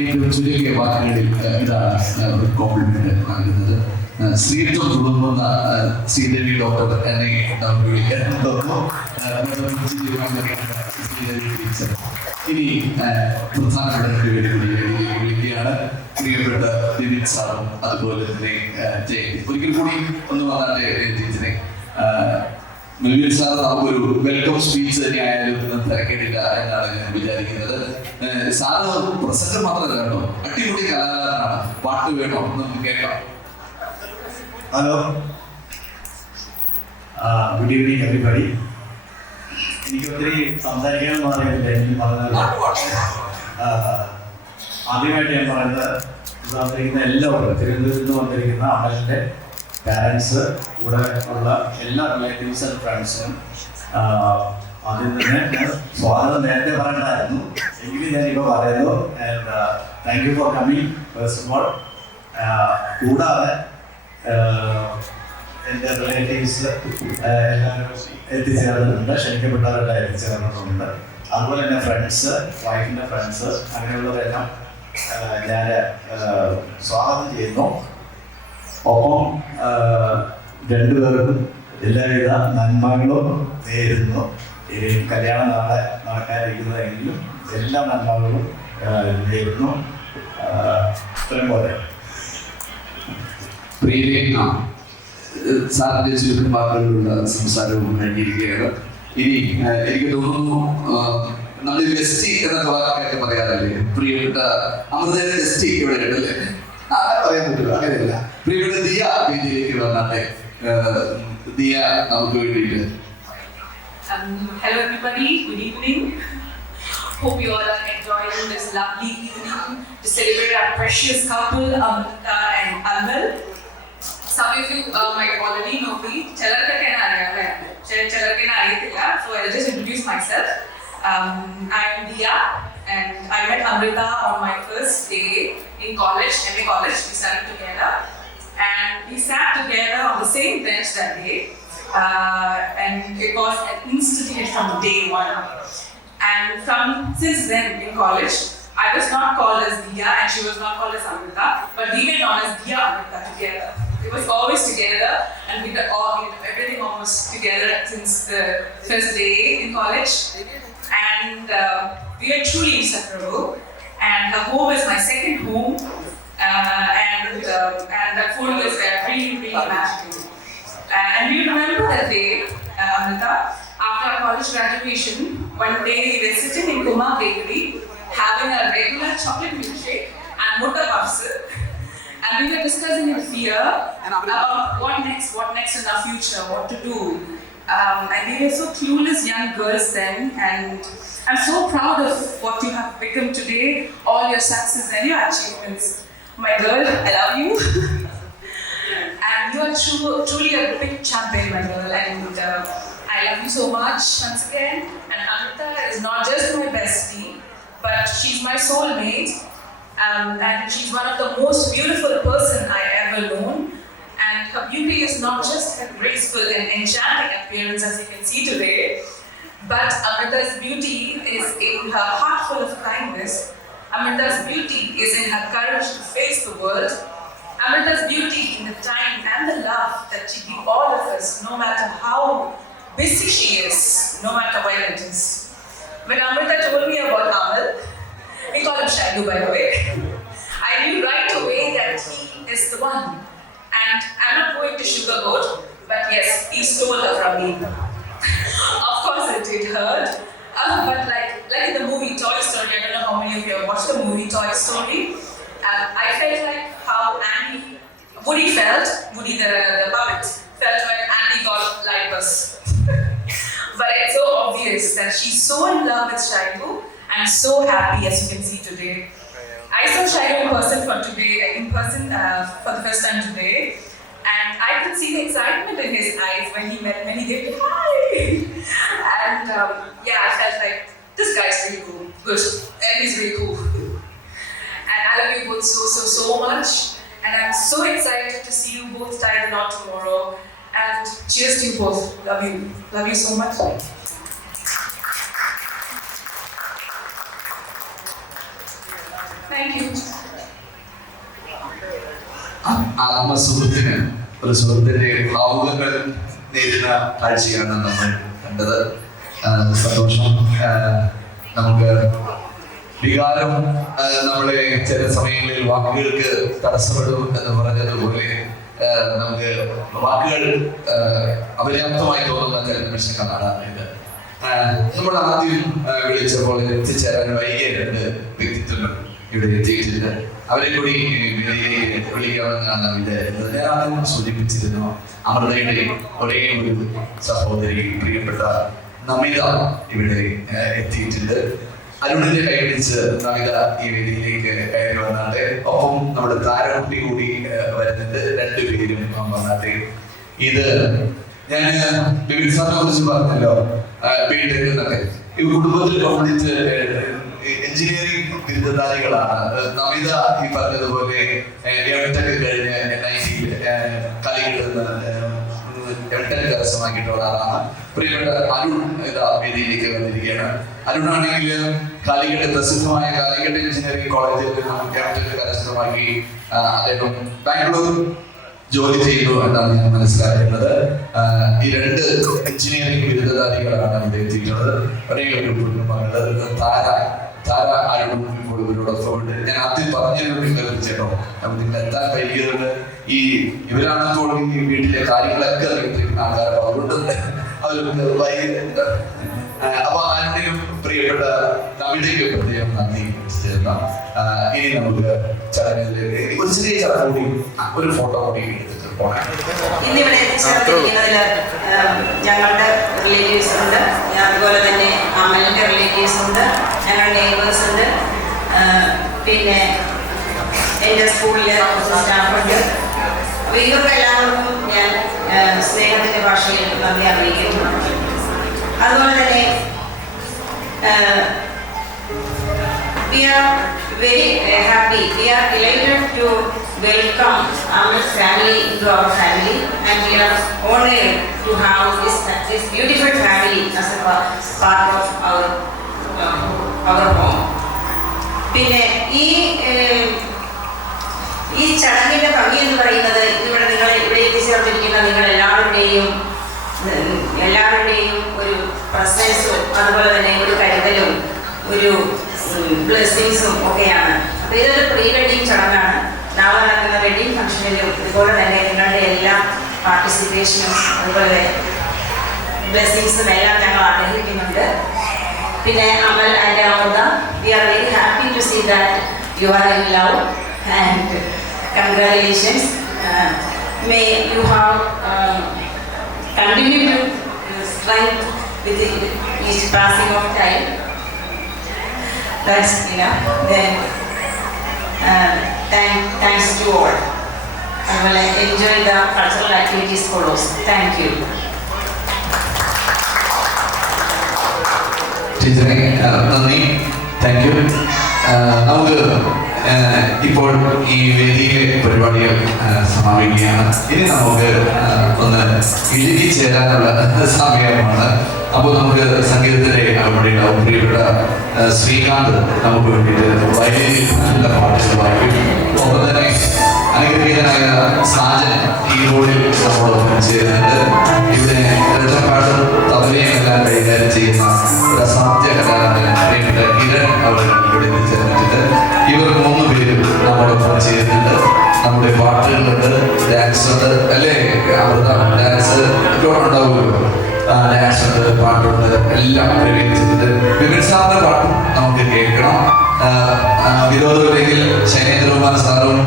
ഏറ്റവും ചുരുങ്ങിയ വാക്കുകളിൽ ഇതാണ് ഒരു കോംപ്ലിമെന്റ് നൽകുന്നത്. സ്ത്രീത്വം തുളുമ്പുന്ന ശ്രീദേവി ഡോക്ടർ എന്നെ നമുക്ക് വിളിക്കാറുണ്ടോ? ഇനി പ്രധാനപ്പെട്ട വിളിക്കുകയാണ് പ്രിയപ്പെട്ട ദിലീപ് സാറും അതുപോലെ തന്നെ ജയന്തി. ഒരിക്കൽ കൂടി ഒന്ന് വന്നാട്ടെ ടീച്ചറെ. മെൽവിൻ സാർ നമുക്കൊരു വെൽക്കം സ്പീച്ച് തന്നെ ആയാലും തിരക്കേണ്ടില്ല എന്നാണ് ഞാൻ വിചാരിക്കുന്നത്. സാറ് പ്രസംഗം മാത്രമല്ല കേട്ടോ, അടിപൊളി കലാകാരനാണ്. പാട്ട് വേണോ നമുക്ക് കേൾക്കാം. Hello, good evening everybody. എനിക്ക് ഒത്തിരി സംസാരിക്കാനൊന്നും അറിയില്ല. എനിക്ക് പറഞ്ഞത് ആദ്യമായിട്ട് ഞാൻ പറയുന്നത് വന്നിരിക്കുന്ന എല്ലാവരും, തിരുവനന്തപുരത്ത് നിന്ന് വന്നിരിക്കുന്ന അമലിൻ്റെ പാരൻസ്, കൂടെ ഉള്ള എല്ലാ റിലേറ്റീവ്സ് ആൻഡ് ഫ്രണ്ട്സിനും ആദ്യം തന്നെ ഞാൻ സ്വാഗതം നേരത്തെ പറയണ്ടായിരുന്നു, എങ്കിലും ഞാനിപ്പോൾ പറയുന്നു. And thank you for coming first of all. കൂടാതെ എൻ്റെ റിലേറ്റീവ്സ് എല്ലാവരും എത്തിച്ചേർന്നിട്ടുണ്ട്, ക്ഷണിക്കപ്പെട്ടവരെല്ലാം എത്തിച്ചേർന്നിട്ടുണ്ട്. അതുപോലെ തന്നെ ഫ്രണ്ട്സ്, വൈഫിൻ്റെ ഫ്രണ്ട്സ്, അങ്ങനെയുള്ളവരെല്ലാം ഞാൻ സ്വാഗതം ചെയ്യുന്നു. ഒപ്പം രണ്ടുപേർക്കും എല്ലാവിധ നന്മകളും നേരുന്നു. ഈ കല്യാണം നാളെ നടക്കാനിരിക്കുന്നതെങ്കിലും എല്ലാ നന്മകളും നേരുന്നു. ഇത്രയും പോലെ സാറിന്റെ ചുരുക്കമാക്കളുള്ള സംസാരവും കഴിഞ്ഞിരിക്കുകയാണ്. ഇനി എനിക്ക് തോന്നുന്നു നമ്മൾ ബെസ്റ്റി എന്നൊക്കെ വാക്കൊക്കെ പറയാറില്ലേ, പ്രിയപ്പെട്ട അമൃതയുടെ ബെസ്റ്റി ഇവിടെ ഉണ്ടല്ലേ, അങ്ങനെ പറയാൻ പറ്റില്ല, അങ്ങനെയല്ല. പ്രിയപ്പെട്ട ദിയ വേദിയിലേക്ക് വന്നാട്ടെ. ദിയ നമുക്ക് വേണ്ടിയിട്ട്. Hello everybody, good evening. Hope you all are enjoying this lovely evening to celebrate our precious couple, Amrita and Anil. Some of you might already know me. So I'll just introduce myself. I am Diya and I met Amrita on my first day in college, MA college. We studied together and we sat together on the same bench that day. And it was an instant hit from day one. And since then in college, I was not called as Diya and she was not called as Amrita, but we were known as Diya Amrita together. It was always together, and we did everything almost together since the first day in college. And we are truly inseparable. And her home is my second home, and that home is really, really magical. And you remember that day, Amrita, after our college graduation, one day we were sitting in Kuma Bakery having a regular chocolate milkshake and mutta puffs, and we were discussing in fear about what next in our future, what to do. And we were so clueless young girls then, and I'm so proud of what you have become today, all your success and your achievements. My girl, I love you. And you are truly a big champion, my girl, and I love you so much once again. And Amrita is not just my bestie, but she's my soulmate, and she's one of the most beautiful person I ever known. And her beauty is not just her graceful and enchanting appearance as you can see today, but Amrita's beauty is in her heart full of kindness. Amrita's beauty is in her courage to face the world. Amrita's beauty in the time and the love that she gives all of us, no matter how busy she is, no matter where it is. When Amrita told me about Amal, we call him Shailu by the way, I knew right away that he is the one. And I'm not going to sugarcoat, but yes, he stole her from me. Of course it did hurt, but like in the movie Toy Story, I don't know how many of you have watched the movie Toy Story. I felt like how Woody the puppet, felt when Andy got Libus. But it's so obvious that she's so in love with Shailu and so happy, as you can see today. I saw Shailu in person for the first time today, and I could see the excitement in his eyes when he gave me hi. And yeah, I felt like this guy's really cool, good, and he's really cool. And I love you both so much. And I'm so excited to see you both tie the knot tomorrow. And cheers to you both. Love you. Love you so much. Thank you. ആത്മസുഹൃത്തിന് ഒരു സുഹൃത്തിന്റെ ഭാവുകങ്ങൾ നേരിടുന്ന കാഴ്ചയാണ് നമ്മൾ കണ്ടത്. സന്തോഷം. നമുക്ക് വികാരം നമ്മളെ ചില സമയങ്ങളിൽ വാക്കുകൾക്ക് തടസ്സപ്പെടും എന്ന് പറഞ്ഞതുപോലെ നമുക്ക് വാക്കുകൾ അപര്യാപ്തമായി തോന്നുന്ന ചില നിമിഷങ്ങളാണ് ഇത്. നമ്മൾ ആദ്യം വിളിച്ചപ്പോൾ എത്തിച്ചേരാൻ വൈകിയ രണ്ട് വ്യക്തിത്വങ്ങൾ ഇവിടെ എത്തിയിട്ടുണ്ട്. അവരെ കൂടി വേദിയിലേക്ക് വിളിക്കാമെന്നാണ് വിചാരിക്കുന്നത്. ഞാൻ ആദ്യം സൂചിപ്പിച്ചിരുന്നു, അമൃതയുടെ ഒരേ ഒരു സഹോദരി പ്രിയപ്പെട്ട നമിത ഇവിടെ എത്തിയിട്ടുണ്ട്. അരുണിന്റെ കൈപിടിച്ച് നമിത ഈ വേദിയിലേക്ക് കയറി വന്നാട്ടെ. ഒപ്പം നമ്മുടെ താരക്കുട്ടി കൂടി വരുന്നുണ്ട്. രണ്ടുപേരും വന്നാട്ടെ. ഇത് ഞാൻ ബിബിൻ സാറിനെ കുറിച്ച് പറഞ്ഞല്ലോ, ബിടെക് എന്നൊക്കെ. ഈ കുടുംബത്തിൽ കംപ്ലീറ്റ് എഞ്ചിനീയറിംഗ് ബിരുദധാരികളാണ്. നമിത ഈ പറഞ്ഞതുപോലെ എംടെക് കഴിഞ്ഞ് NIT കാലിക്കറ്റ് എംടെക് കരസ്ഥമാക്കിയിട്ടുള്ള ആളാണ്. പ്രിയപ്പെട്ട അരുൺ ഇതാ വേദിയിലേക്ക് വന്നിരിക്കുകയാണ്. അരുണാണെങ്കിൽ കാലിക്കറ്റ് പ്രസിദ്ധമായ കാലിക്കറ്റ് എഞ്ചിനീയറിംഗ് കോളേജിൽ എംടെക് കരസ്ഥമാക്കി അദ്ദേഹം ബാംഗ്ലൂർ ജോലി ചെയ്യുന്നു എന്നാണ് ഞാൻ മനസ്സിലാക്കുന്നത്. ഈ 2 എഞ്ചിനീയറിംഗ് ബിരുദധാരികളാണ് ഇവിടെ എത്തിയിട്ടുള്ളത്. ഒരേ ഒരു കുടുംബങ്ങൾ താര അരുണും ഇപ്പോൾ ഇവരോടൊപ്പം ഉണ്ട്. ഞാൻ ആദ്യം പറഞ്ഞിരുന്നു നമുക്ക് എത്താൻ കഴിയുന്നത് ഇവരാണെങ്കിൽ ഈ വീട്ടിലെ കാര്യങ്ങളൊക്കെ അറിയിക്കുന്ന ആൾക്കാർ അതുകൊണ്ട് അവർക്ക് വൈകുന്നുണ്ട്. അപ്പൊ ആരുടെയും പ്രിയപ്പെട്ട നമിതയ്ക്ക് പ്രത്യേകം നന്ദി ചേർക്കാം. ഇനി നമുക്ക് ചടങ്ങിലേക്ക് ഒരു ചെറിയ ചടങ്ങ് കൂടി ഒരു ഫോട്ടോ കൂടി എടുത്തിട്ട് പോകാം. ഇന്നിവിടെ എത്തിച്ചേർന്നിരിക്കുന്നതിൽ ഞങ്ങളുടെ റിലേറ്റീവ്സ് ഉണ്ട്, അതുപോലെ തന്നെ അമലിൻ്റെ റിലേറ്റീവ്സ് ഉണ്ട്, ഞങ്ങളുടെ നെയ്ബേഴ്സ് ഉണ്ട്, പിന്നെ എൻ്റെ സ്കൂളിലെ സ്റ്റാഫുണ്ട്. അപ്പോൾ ഇവർക്ക് എല്ലാവർക്കും ഞാൻ സ്നേഹത്തിൻ്റെ ഭാഷയിൽ നന്ദി അറിയിക്കുന്നു. അതുപോലെ തന്നെ we are very happy, we are delighted to welcome our family into our family, and we are honored to have this beautiful family as a part of our home. പിന്നെ ഈ ചടങ്ങിൻ്റെ ഭംഗി എന്ന് പറയുന്നത് ഇവിടെ എത്തിച്ചേർന്നിരിക്കുന്ന നിങ്ങൾ എല്ലാവരുടെയും ഒരു പ്രസൻസും അതുപോലെ തന്നെ ഒരു കരുതലും ഒരു ബ്ലെസ്സിങ്സും ഒക്കെയാണ്. അപ്പോൾ ഇതൊരു പ്രീ വെഡിങ് ചടങ്ങാണ്. നാളെ നടക്കുന്ന വെഡിങ് ഫംഗ്ഷനിലും ഇതുപോലെ തന്നെ നിങ്ങളുടെ എല്ലാ പാർട്ടിസിപ്പേഷനും അതുപോലെ ബ്ലെസ്സിങ്സും എല്ലാം ഞങ്ങൾ ആഗ്രഹിക്കുന്നുണ്ട്. പിന്നെ Amal and Amrita, we are very happy to see that you are in love and congratulations. May you have continue to strength with each passing of time. That's enough. Then thanks to all. I will enjoy the cultural activities follows. Thank you. ടീച്ചറെ നന്ദി, thank you. നമുക്ക് ഇപ്പോൾ ഈ വേദിയിലെ പരിപാടികൾ സമാപിക്കുകയാണ്. ഇനി നമുക്ക് ഒന്ന് ഇഴുകി ചേരാനുള്ള സമയമാണ്. അപ്പോൾ നമുക്ക് സംഗീതത്തിൻ്റെ വഴിയുണ്ടാവും. പ്രിയപ്പെട്ട ശ്രീകാന്ത് നമുക്ക് വേണ്ടിയിട്ട് വയലിൽ നല്ല പാട്ടുകൾ വായിക്കും. ഒപ്പം തന്നെ അനുഗ്രഹീതനായ സാജൻ കീബോർഡിൽ നമ്മളോടൊപ്പം ചേരുന്നുണ്ട്. ഇവിടെ രജപ്പാട്ടും തബലയും എല്ലാം കൈകാര്യം ചെയ്യുന്ന ഒരു അസാധ്യ കലാകാരൻ പ്രിയപ്പെട്ട കിരൺ അവർ ഇവിടെ എത്തിച്ചേർന്നിട്ടുണ്ട്. ഇവർ 3 പേരും നമ്മളോടൊപ്പം ചേരുന്നുണ്ട്. നമ്മുടെ പാട്ടുകളുണ്ട്, ഡാൻസ് ഉണ്ട്, അല്ലേ അമൃത? ഡാൻസ് ഉണ്ടാവുമല്ലോ. ഡാൻസ് ഉണ്ട്, പാട്ടുണ്ട്, എല്ലാം പ്രവേശിച്ചിട്ടുണ്ട്. വിപിൻ സാറിന്റെ പാട്ടും നമുക്ക് കേൾക്കണം. വിനോദത്തിലെങ്കിൽ ശൈലേന്ദ്രകുമാർ സാറും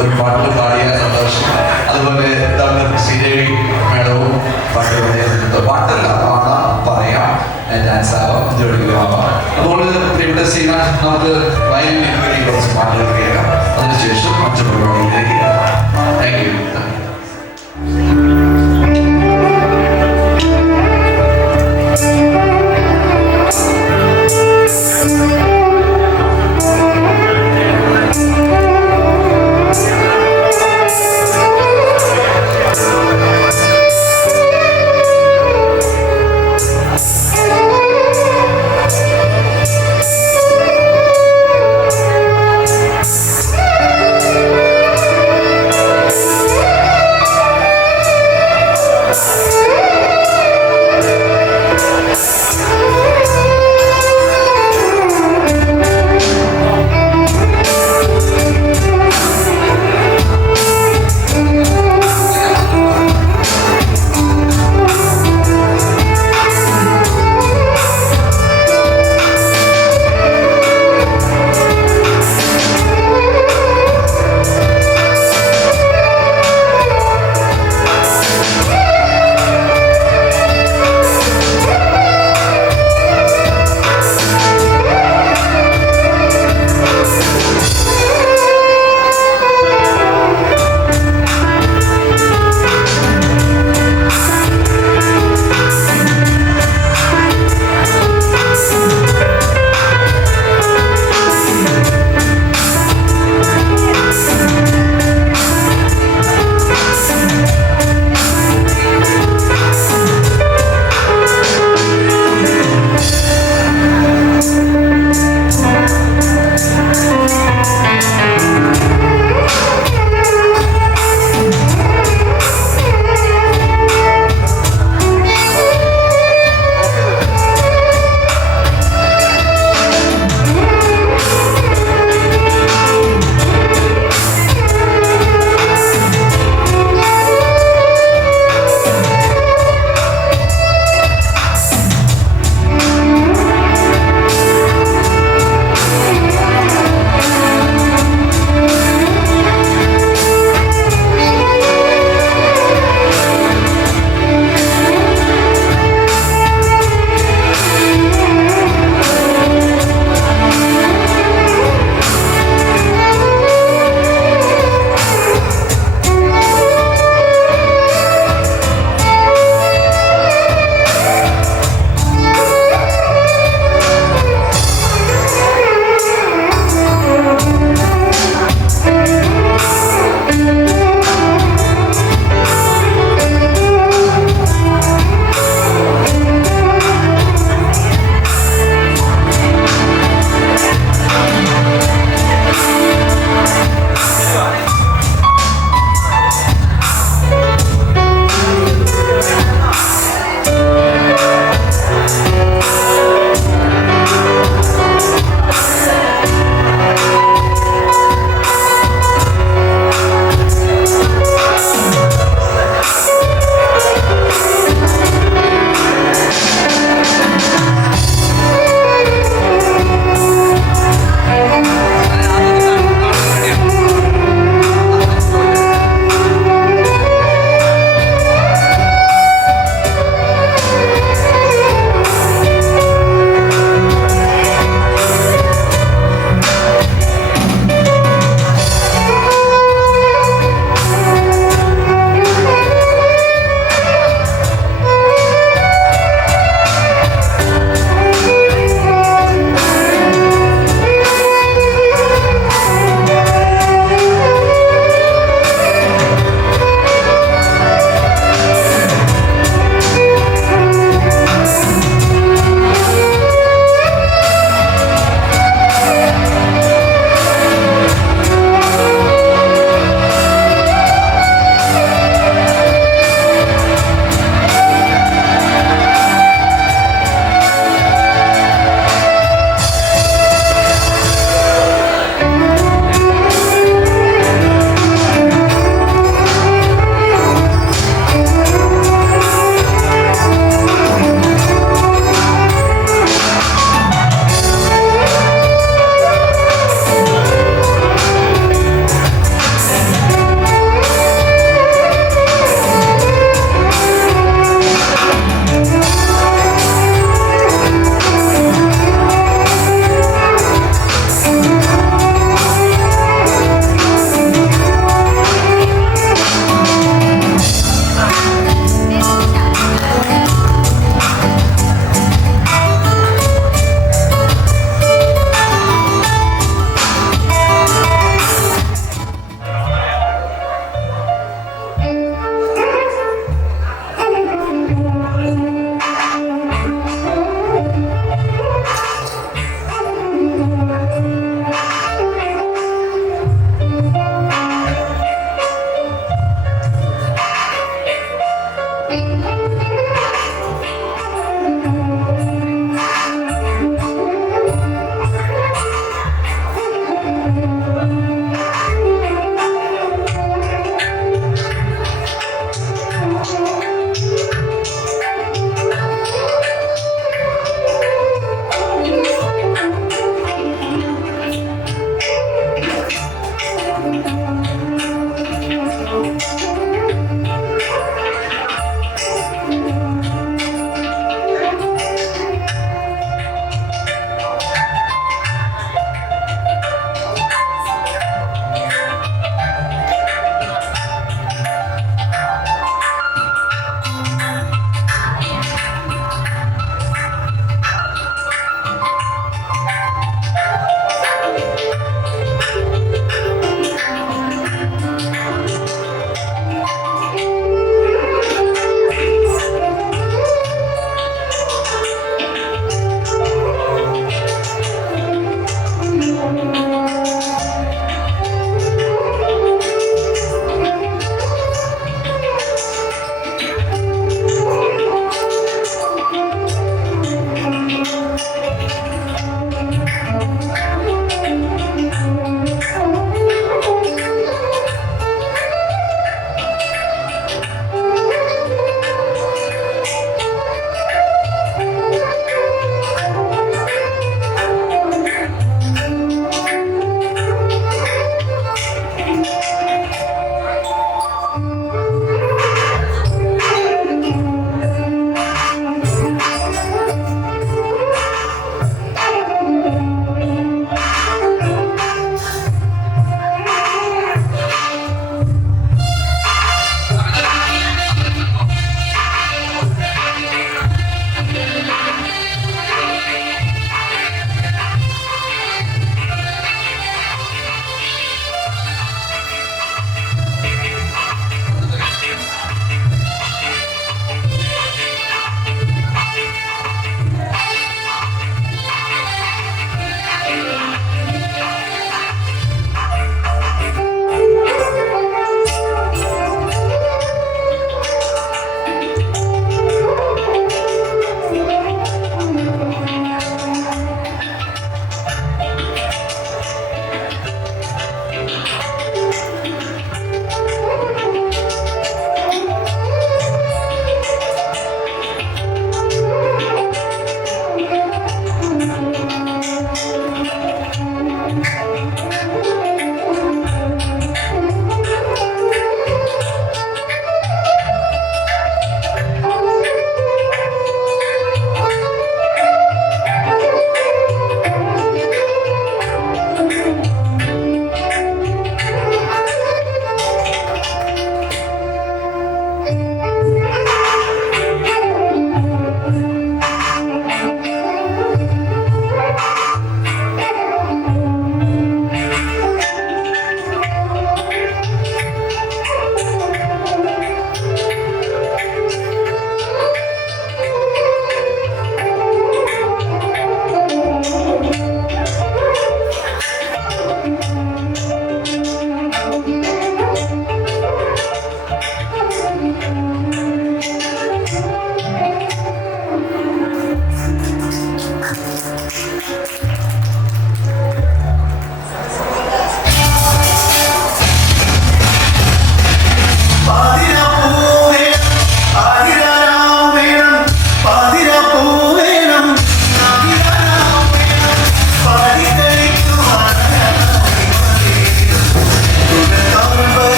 ഒരു പാട്ട് പാടിയ സന്തോഷം. അതുപോലെ ഡോക്ടർ ശ്രീദേവി മേഡവും പാട്ട് പറയുന്നുണ്ട്. പാട്ടല്ല, പാടാം, പറയാം, ഡാൻസ് ആവാം, ജോലികളും ആവാം. അപ്പോൾ പ്രിയപ്പെട്ട ശ്രീനാഥ്, നമുക്ക് വയലിന് വേണ്ടി കുറച്ച് പാട്ടുകൾ കേൾക്കാം. അതിനുശേഷം മറ്റു പരിപാടിയിലേക്ക് താങ്ക് യു.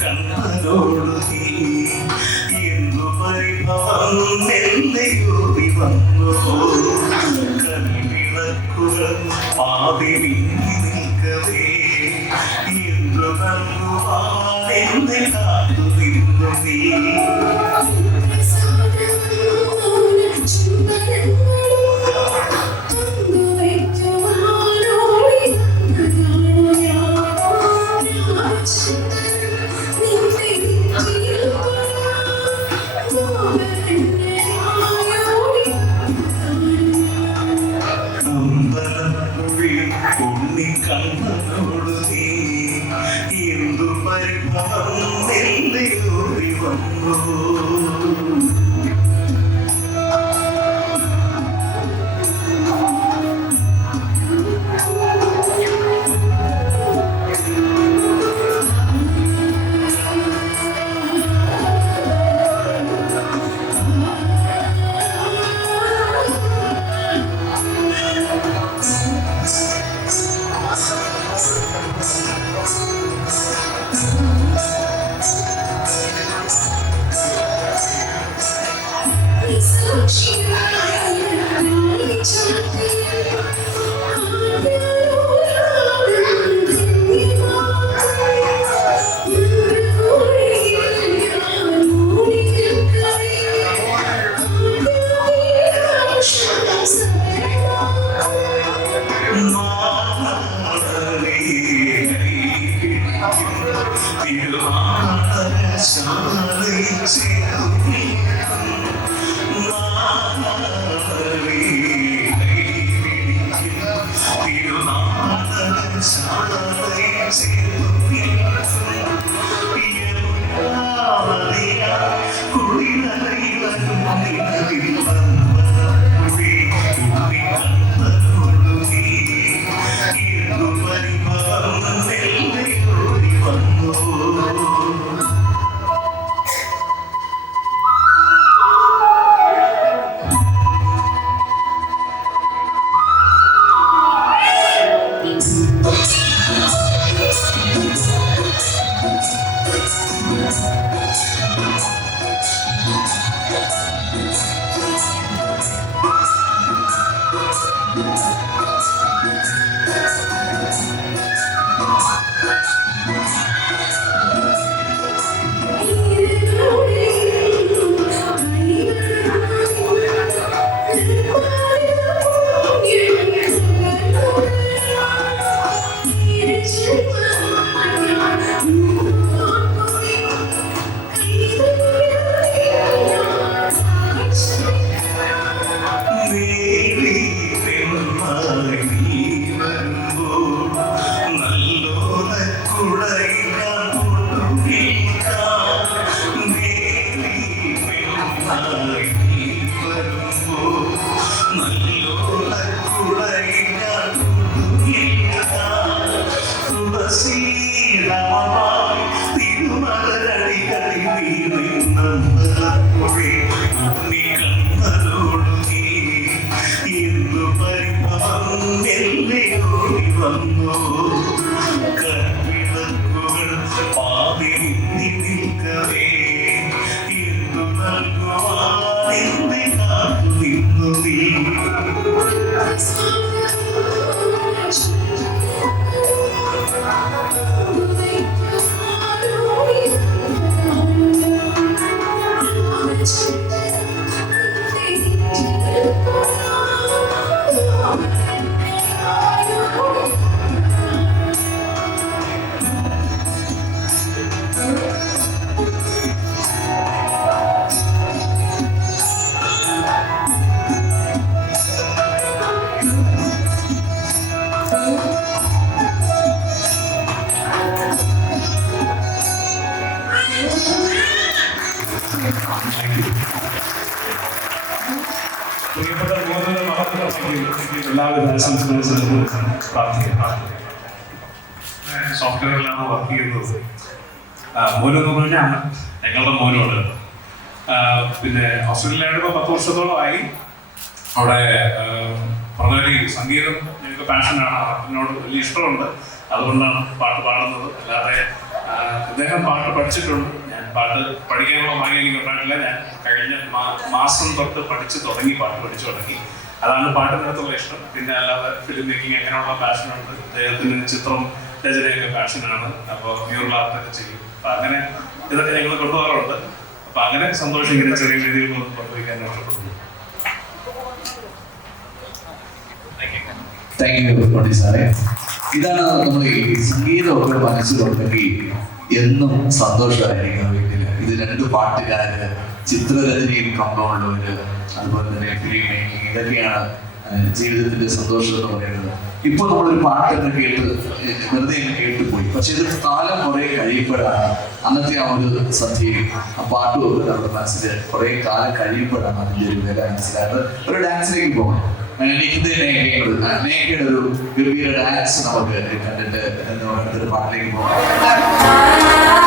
കണ്ണോടു നീ എന്തു പരിഭവം നെല്ലയോടി വന്നു കൽവിളക്കുകൾ പാതി നീങ്ങി നിൽക്കവേ എന്തു നൽകുവാനെന്നെ കാത്തു നിന്നു നീ കണ്ണോടു നീ എന്തു പരിഭവം നെല്ലയോടി വന്നു എല്ലാവിധ ആശംസകളും പ്രാർത്ഥിക്കുന്നു. സോഫ്റ്റ്വെയറിലാണ് വർക്ക് ചെയ്യുന്നത്. മോനും എന്ന് പറഞ്ഞാൽ ഞങ്ങളുടെ മോനുണ്ട്. പിന്നെ ഓസ്ട്രേലിയയിലായിട്ട് ഇപ്പോൾ 10 വർഷത്തോളമായി. അവിടെ പറഞ്ഞാൽ സംഗീതം ഞങ്ങൾക്ക് പാഷനാണ്, എന്നോട് വലിയ ഇഷ്ടമുണ്ട്, അതുകൊണ്ടാണ് പാട്ട് പാടുന്നത്. അല്ലാതെ അദ്ദേഹം പാട്ട് പഠിച്ചിട്ടുണ്ട്. ഞാൻ പാട്ട് പഠിക്കാനുള്ള ഭാഗ്യം എനിക്ക് ഉണ്ടായിട്ടില്ല. ഞാൻ കഴിഞ്ഞ മാസം തൊട്ട് പഠിച്ചു തുടങ്ങി. അതാണ് പാട്ടിനകത്തുള്ള ഇഷ്ടം. പിന്നെ അല്ലാതെ ഫിലിം മേക്കിംഗ് അങ്ങനെയുള്ള പാഷനുണ്ട്. അദ്ദേഹത്തിന് ചിത്രം രചനയൊക്കെ പാഷനാണ്. അപ്പോൾ മ്യൂറൽ ആർട്ടൊക്കെ ചെയ്യും. അപ്പം അങ്ങനെ ഇതൊക്കെ ഞങ്ങൾ കൊണ്ടുപോകാറുണ്ട്. അപ്പം അങ്ങനെ സന്തോഷം ഇങ്ങനെ ചെറിയ രീതിയിൽ പങ്കുവയ്ക്കാൻ ഇഷ്ടപ്പെടുന്നു. താങ്ക് യു പണ്ഡിറ്റ് സാറേ. ഇതാണ് നമ്മൾ ഈ സംഗീതമൊക്കെ മനസ്സിലുണ്ടെങ്കിൽ എന്നും സന്തോഷമായിരിക്കും വീട്ടിൽ. ഇത് 2 പാട്ടുകാര്, ചിത്രരചനയിൽ കമ്പമുള്ളവര്, അതുപോലെ തന്നെ ഫിലിം മേക്കിംഗ്, ഇതൊക്കെയാണ് ജീവിതത്തിന്റെ സന്തോഷം എന്ന് പറയുന്നത്. ഇപ്പൊ നമ്മളൊരു പാട്ടൊക്കെ കേട്ട് വെറുതെ കേട്ടുപോയി. പക്ഷെ ഇത് കാലം കുറെ കഴിയുമ്പോഴാണ്, അന്നത്തെ ആ ഒരു സന്ധ്യയും ആ പാട്ടും ഒക്കെ നമ്മുടെ മനസ്സിൽ കുറെ കാലം കഴിയുമ്പോഴാണ് അതിന്റെ ഒരു വില മനസ്സിലാക്കുന്നത്. ഒരു ഡാൻസിലേക്ക് പോകണം. നേക്കയുടെ ഒരു ഗംഭീര ഡാൻസ് നമുക്ക് കണ്ടിട്ട് എന്ന് പറയുന്ന ഒരു പാട്ടിലേക്ക് പോകാം. Thank you.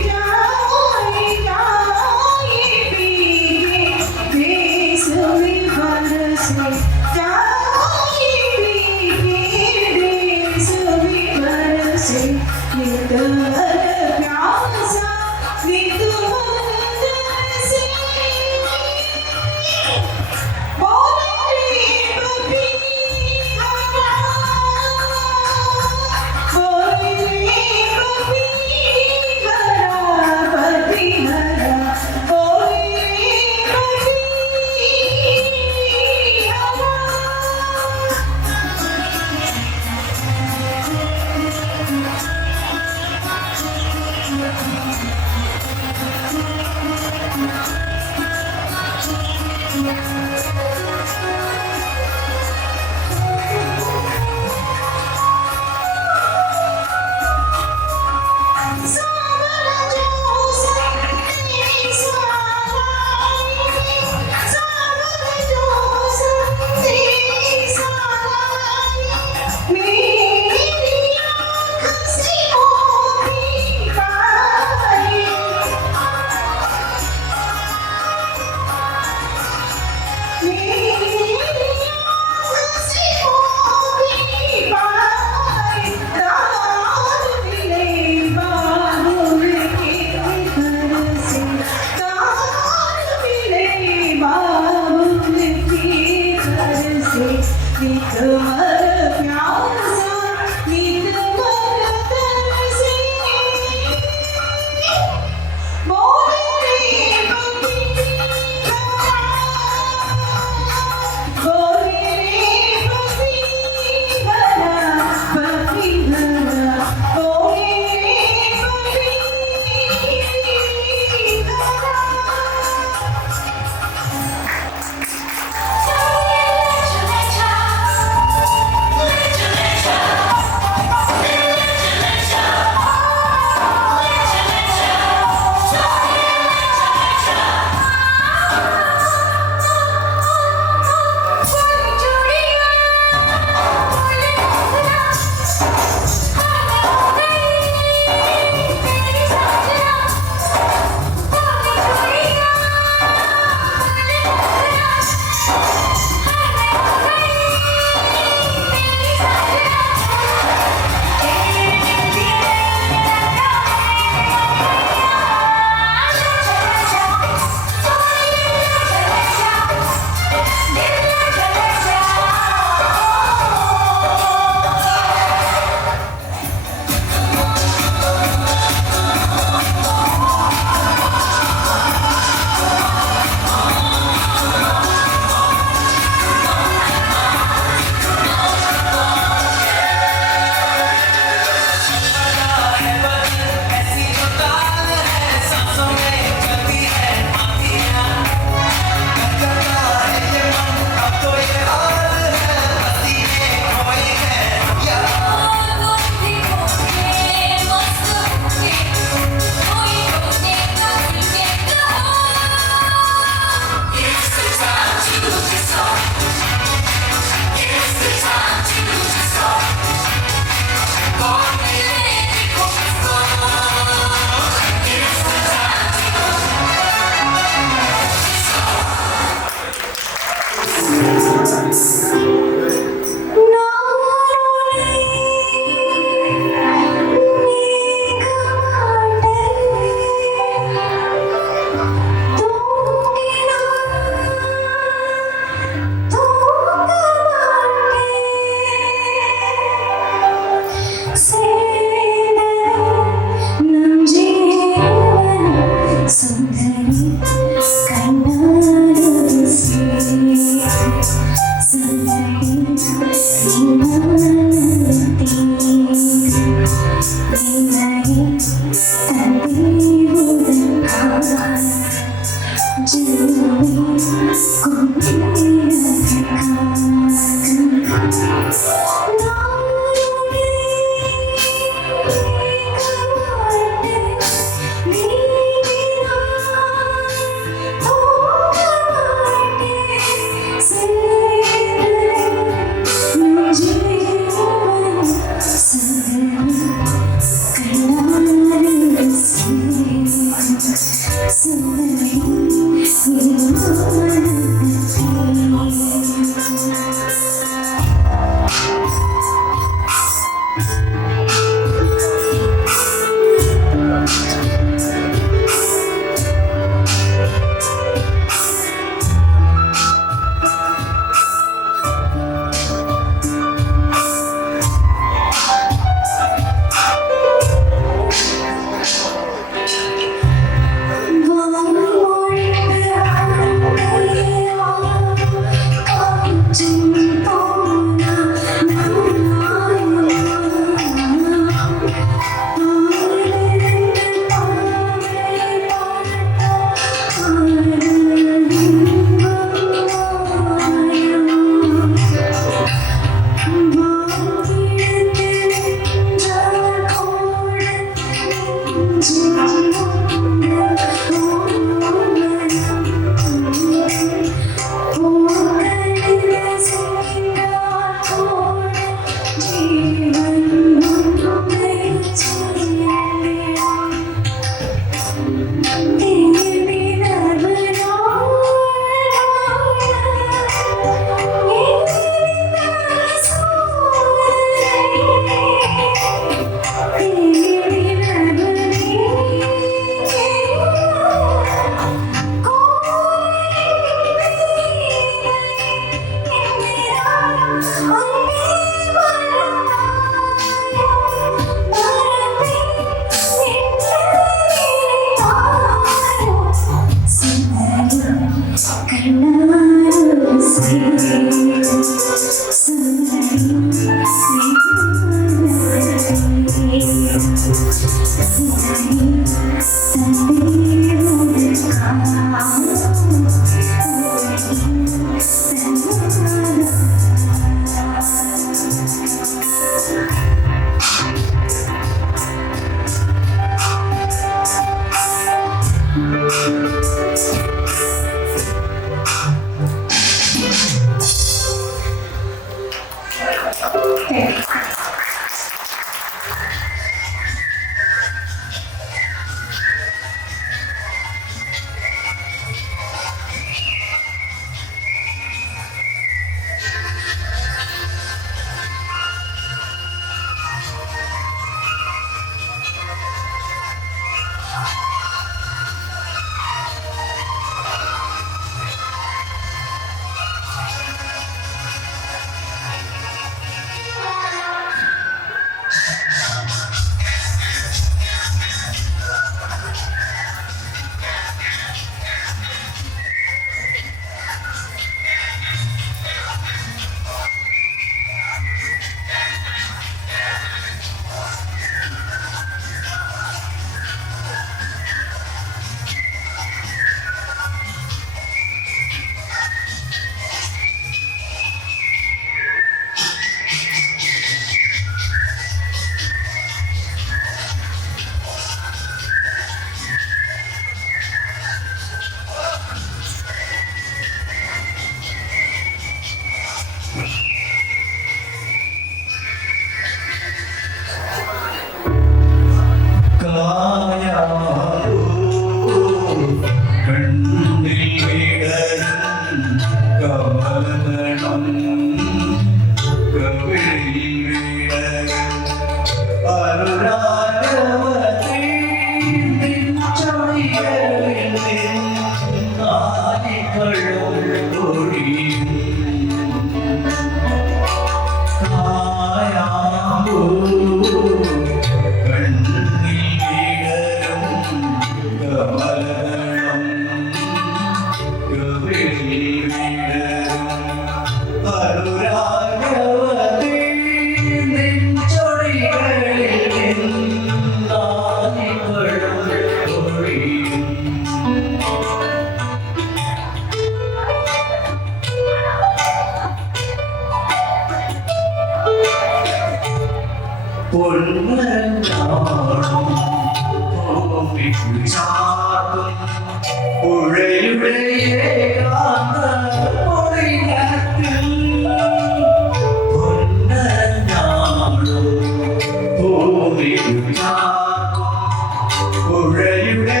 പുഴയുടെ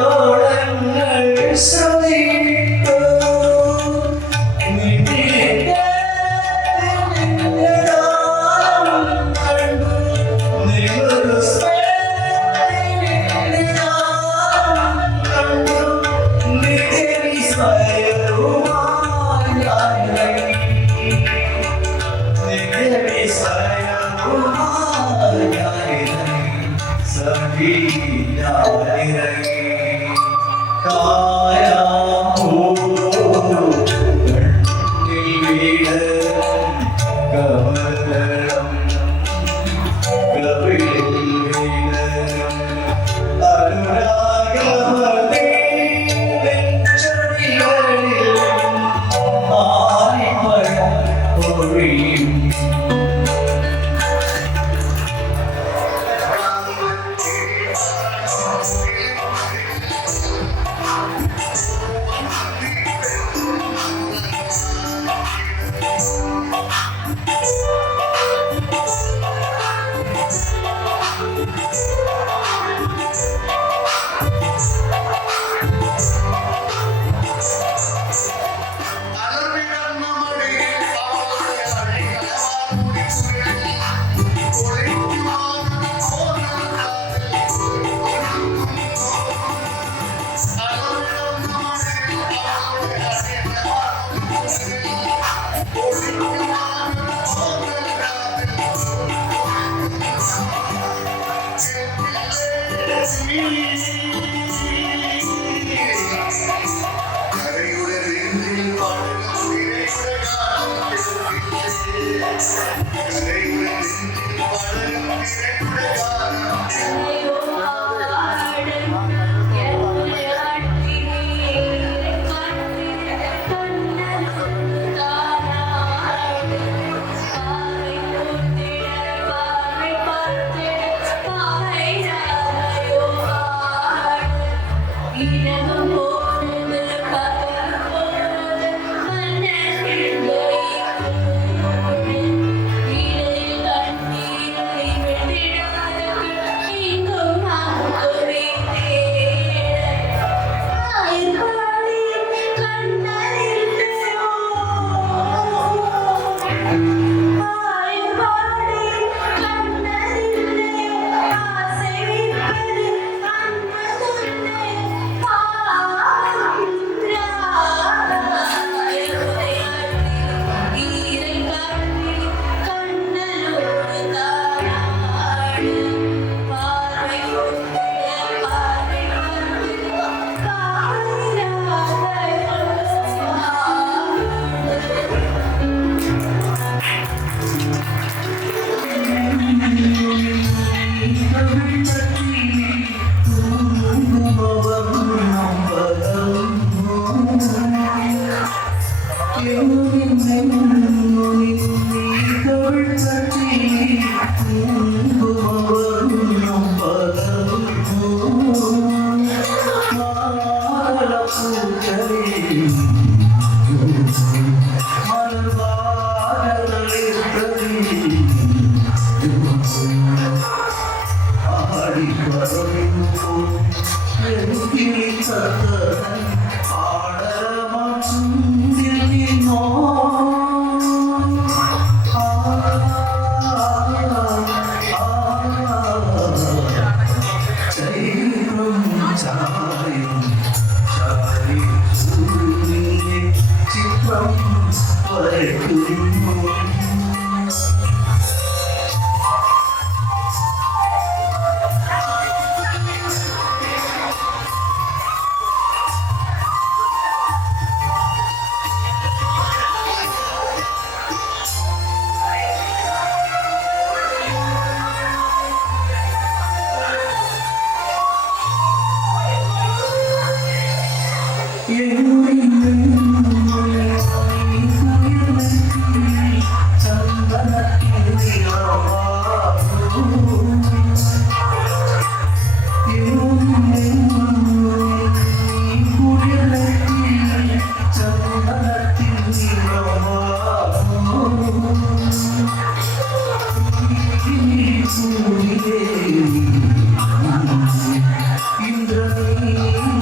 താലോളങ്ങൾ ശ്രുതിട്ടു Indrani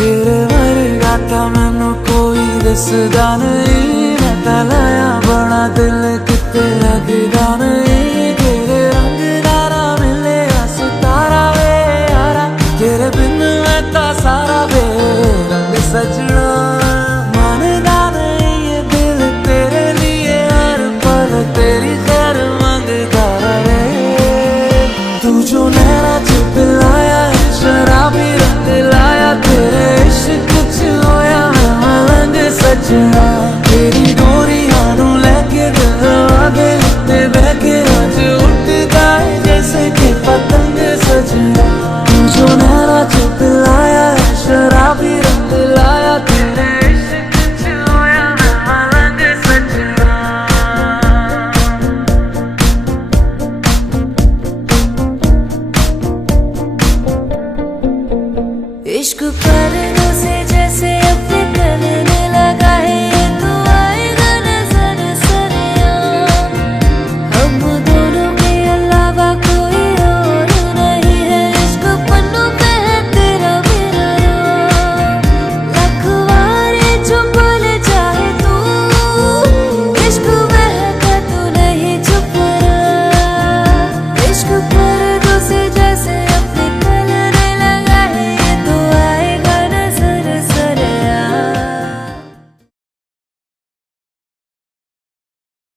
तेरे वर्गा था मैनू कोई दसदा नहीं, मैं तलाया बड़ा दिल किते लगदा नहीं, तेरे रंग दारा मिले सितारा वे यारा, तेरे बिन मैं ता सारा वे रंग सजना, मानदा नहीं ये दिल तेरे लिए हर पल तेरी खैर मंगदा रहे। तू जो नैना च पिलाया शराबी रंग लाया, तेरे इश्क च होया मैं मलंग सजना, तेरी डोरियां नू लेके दिल दे उत्ते बह के अज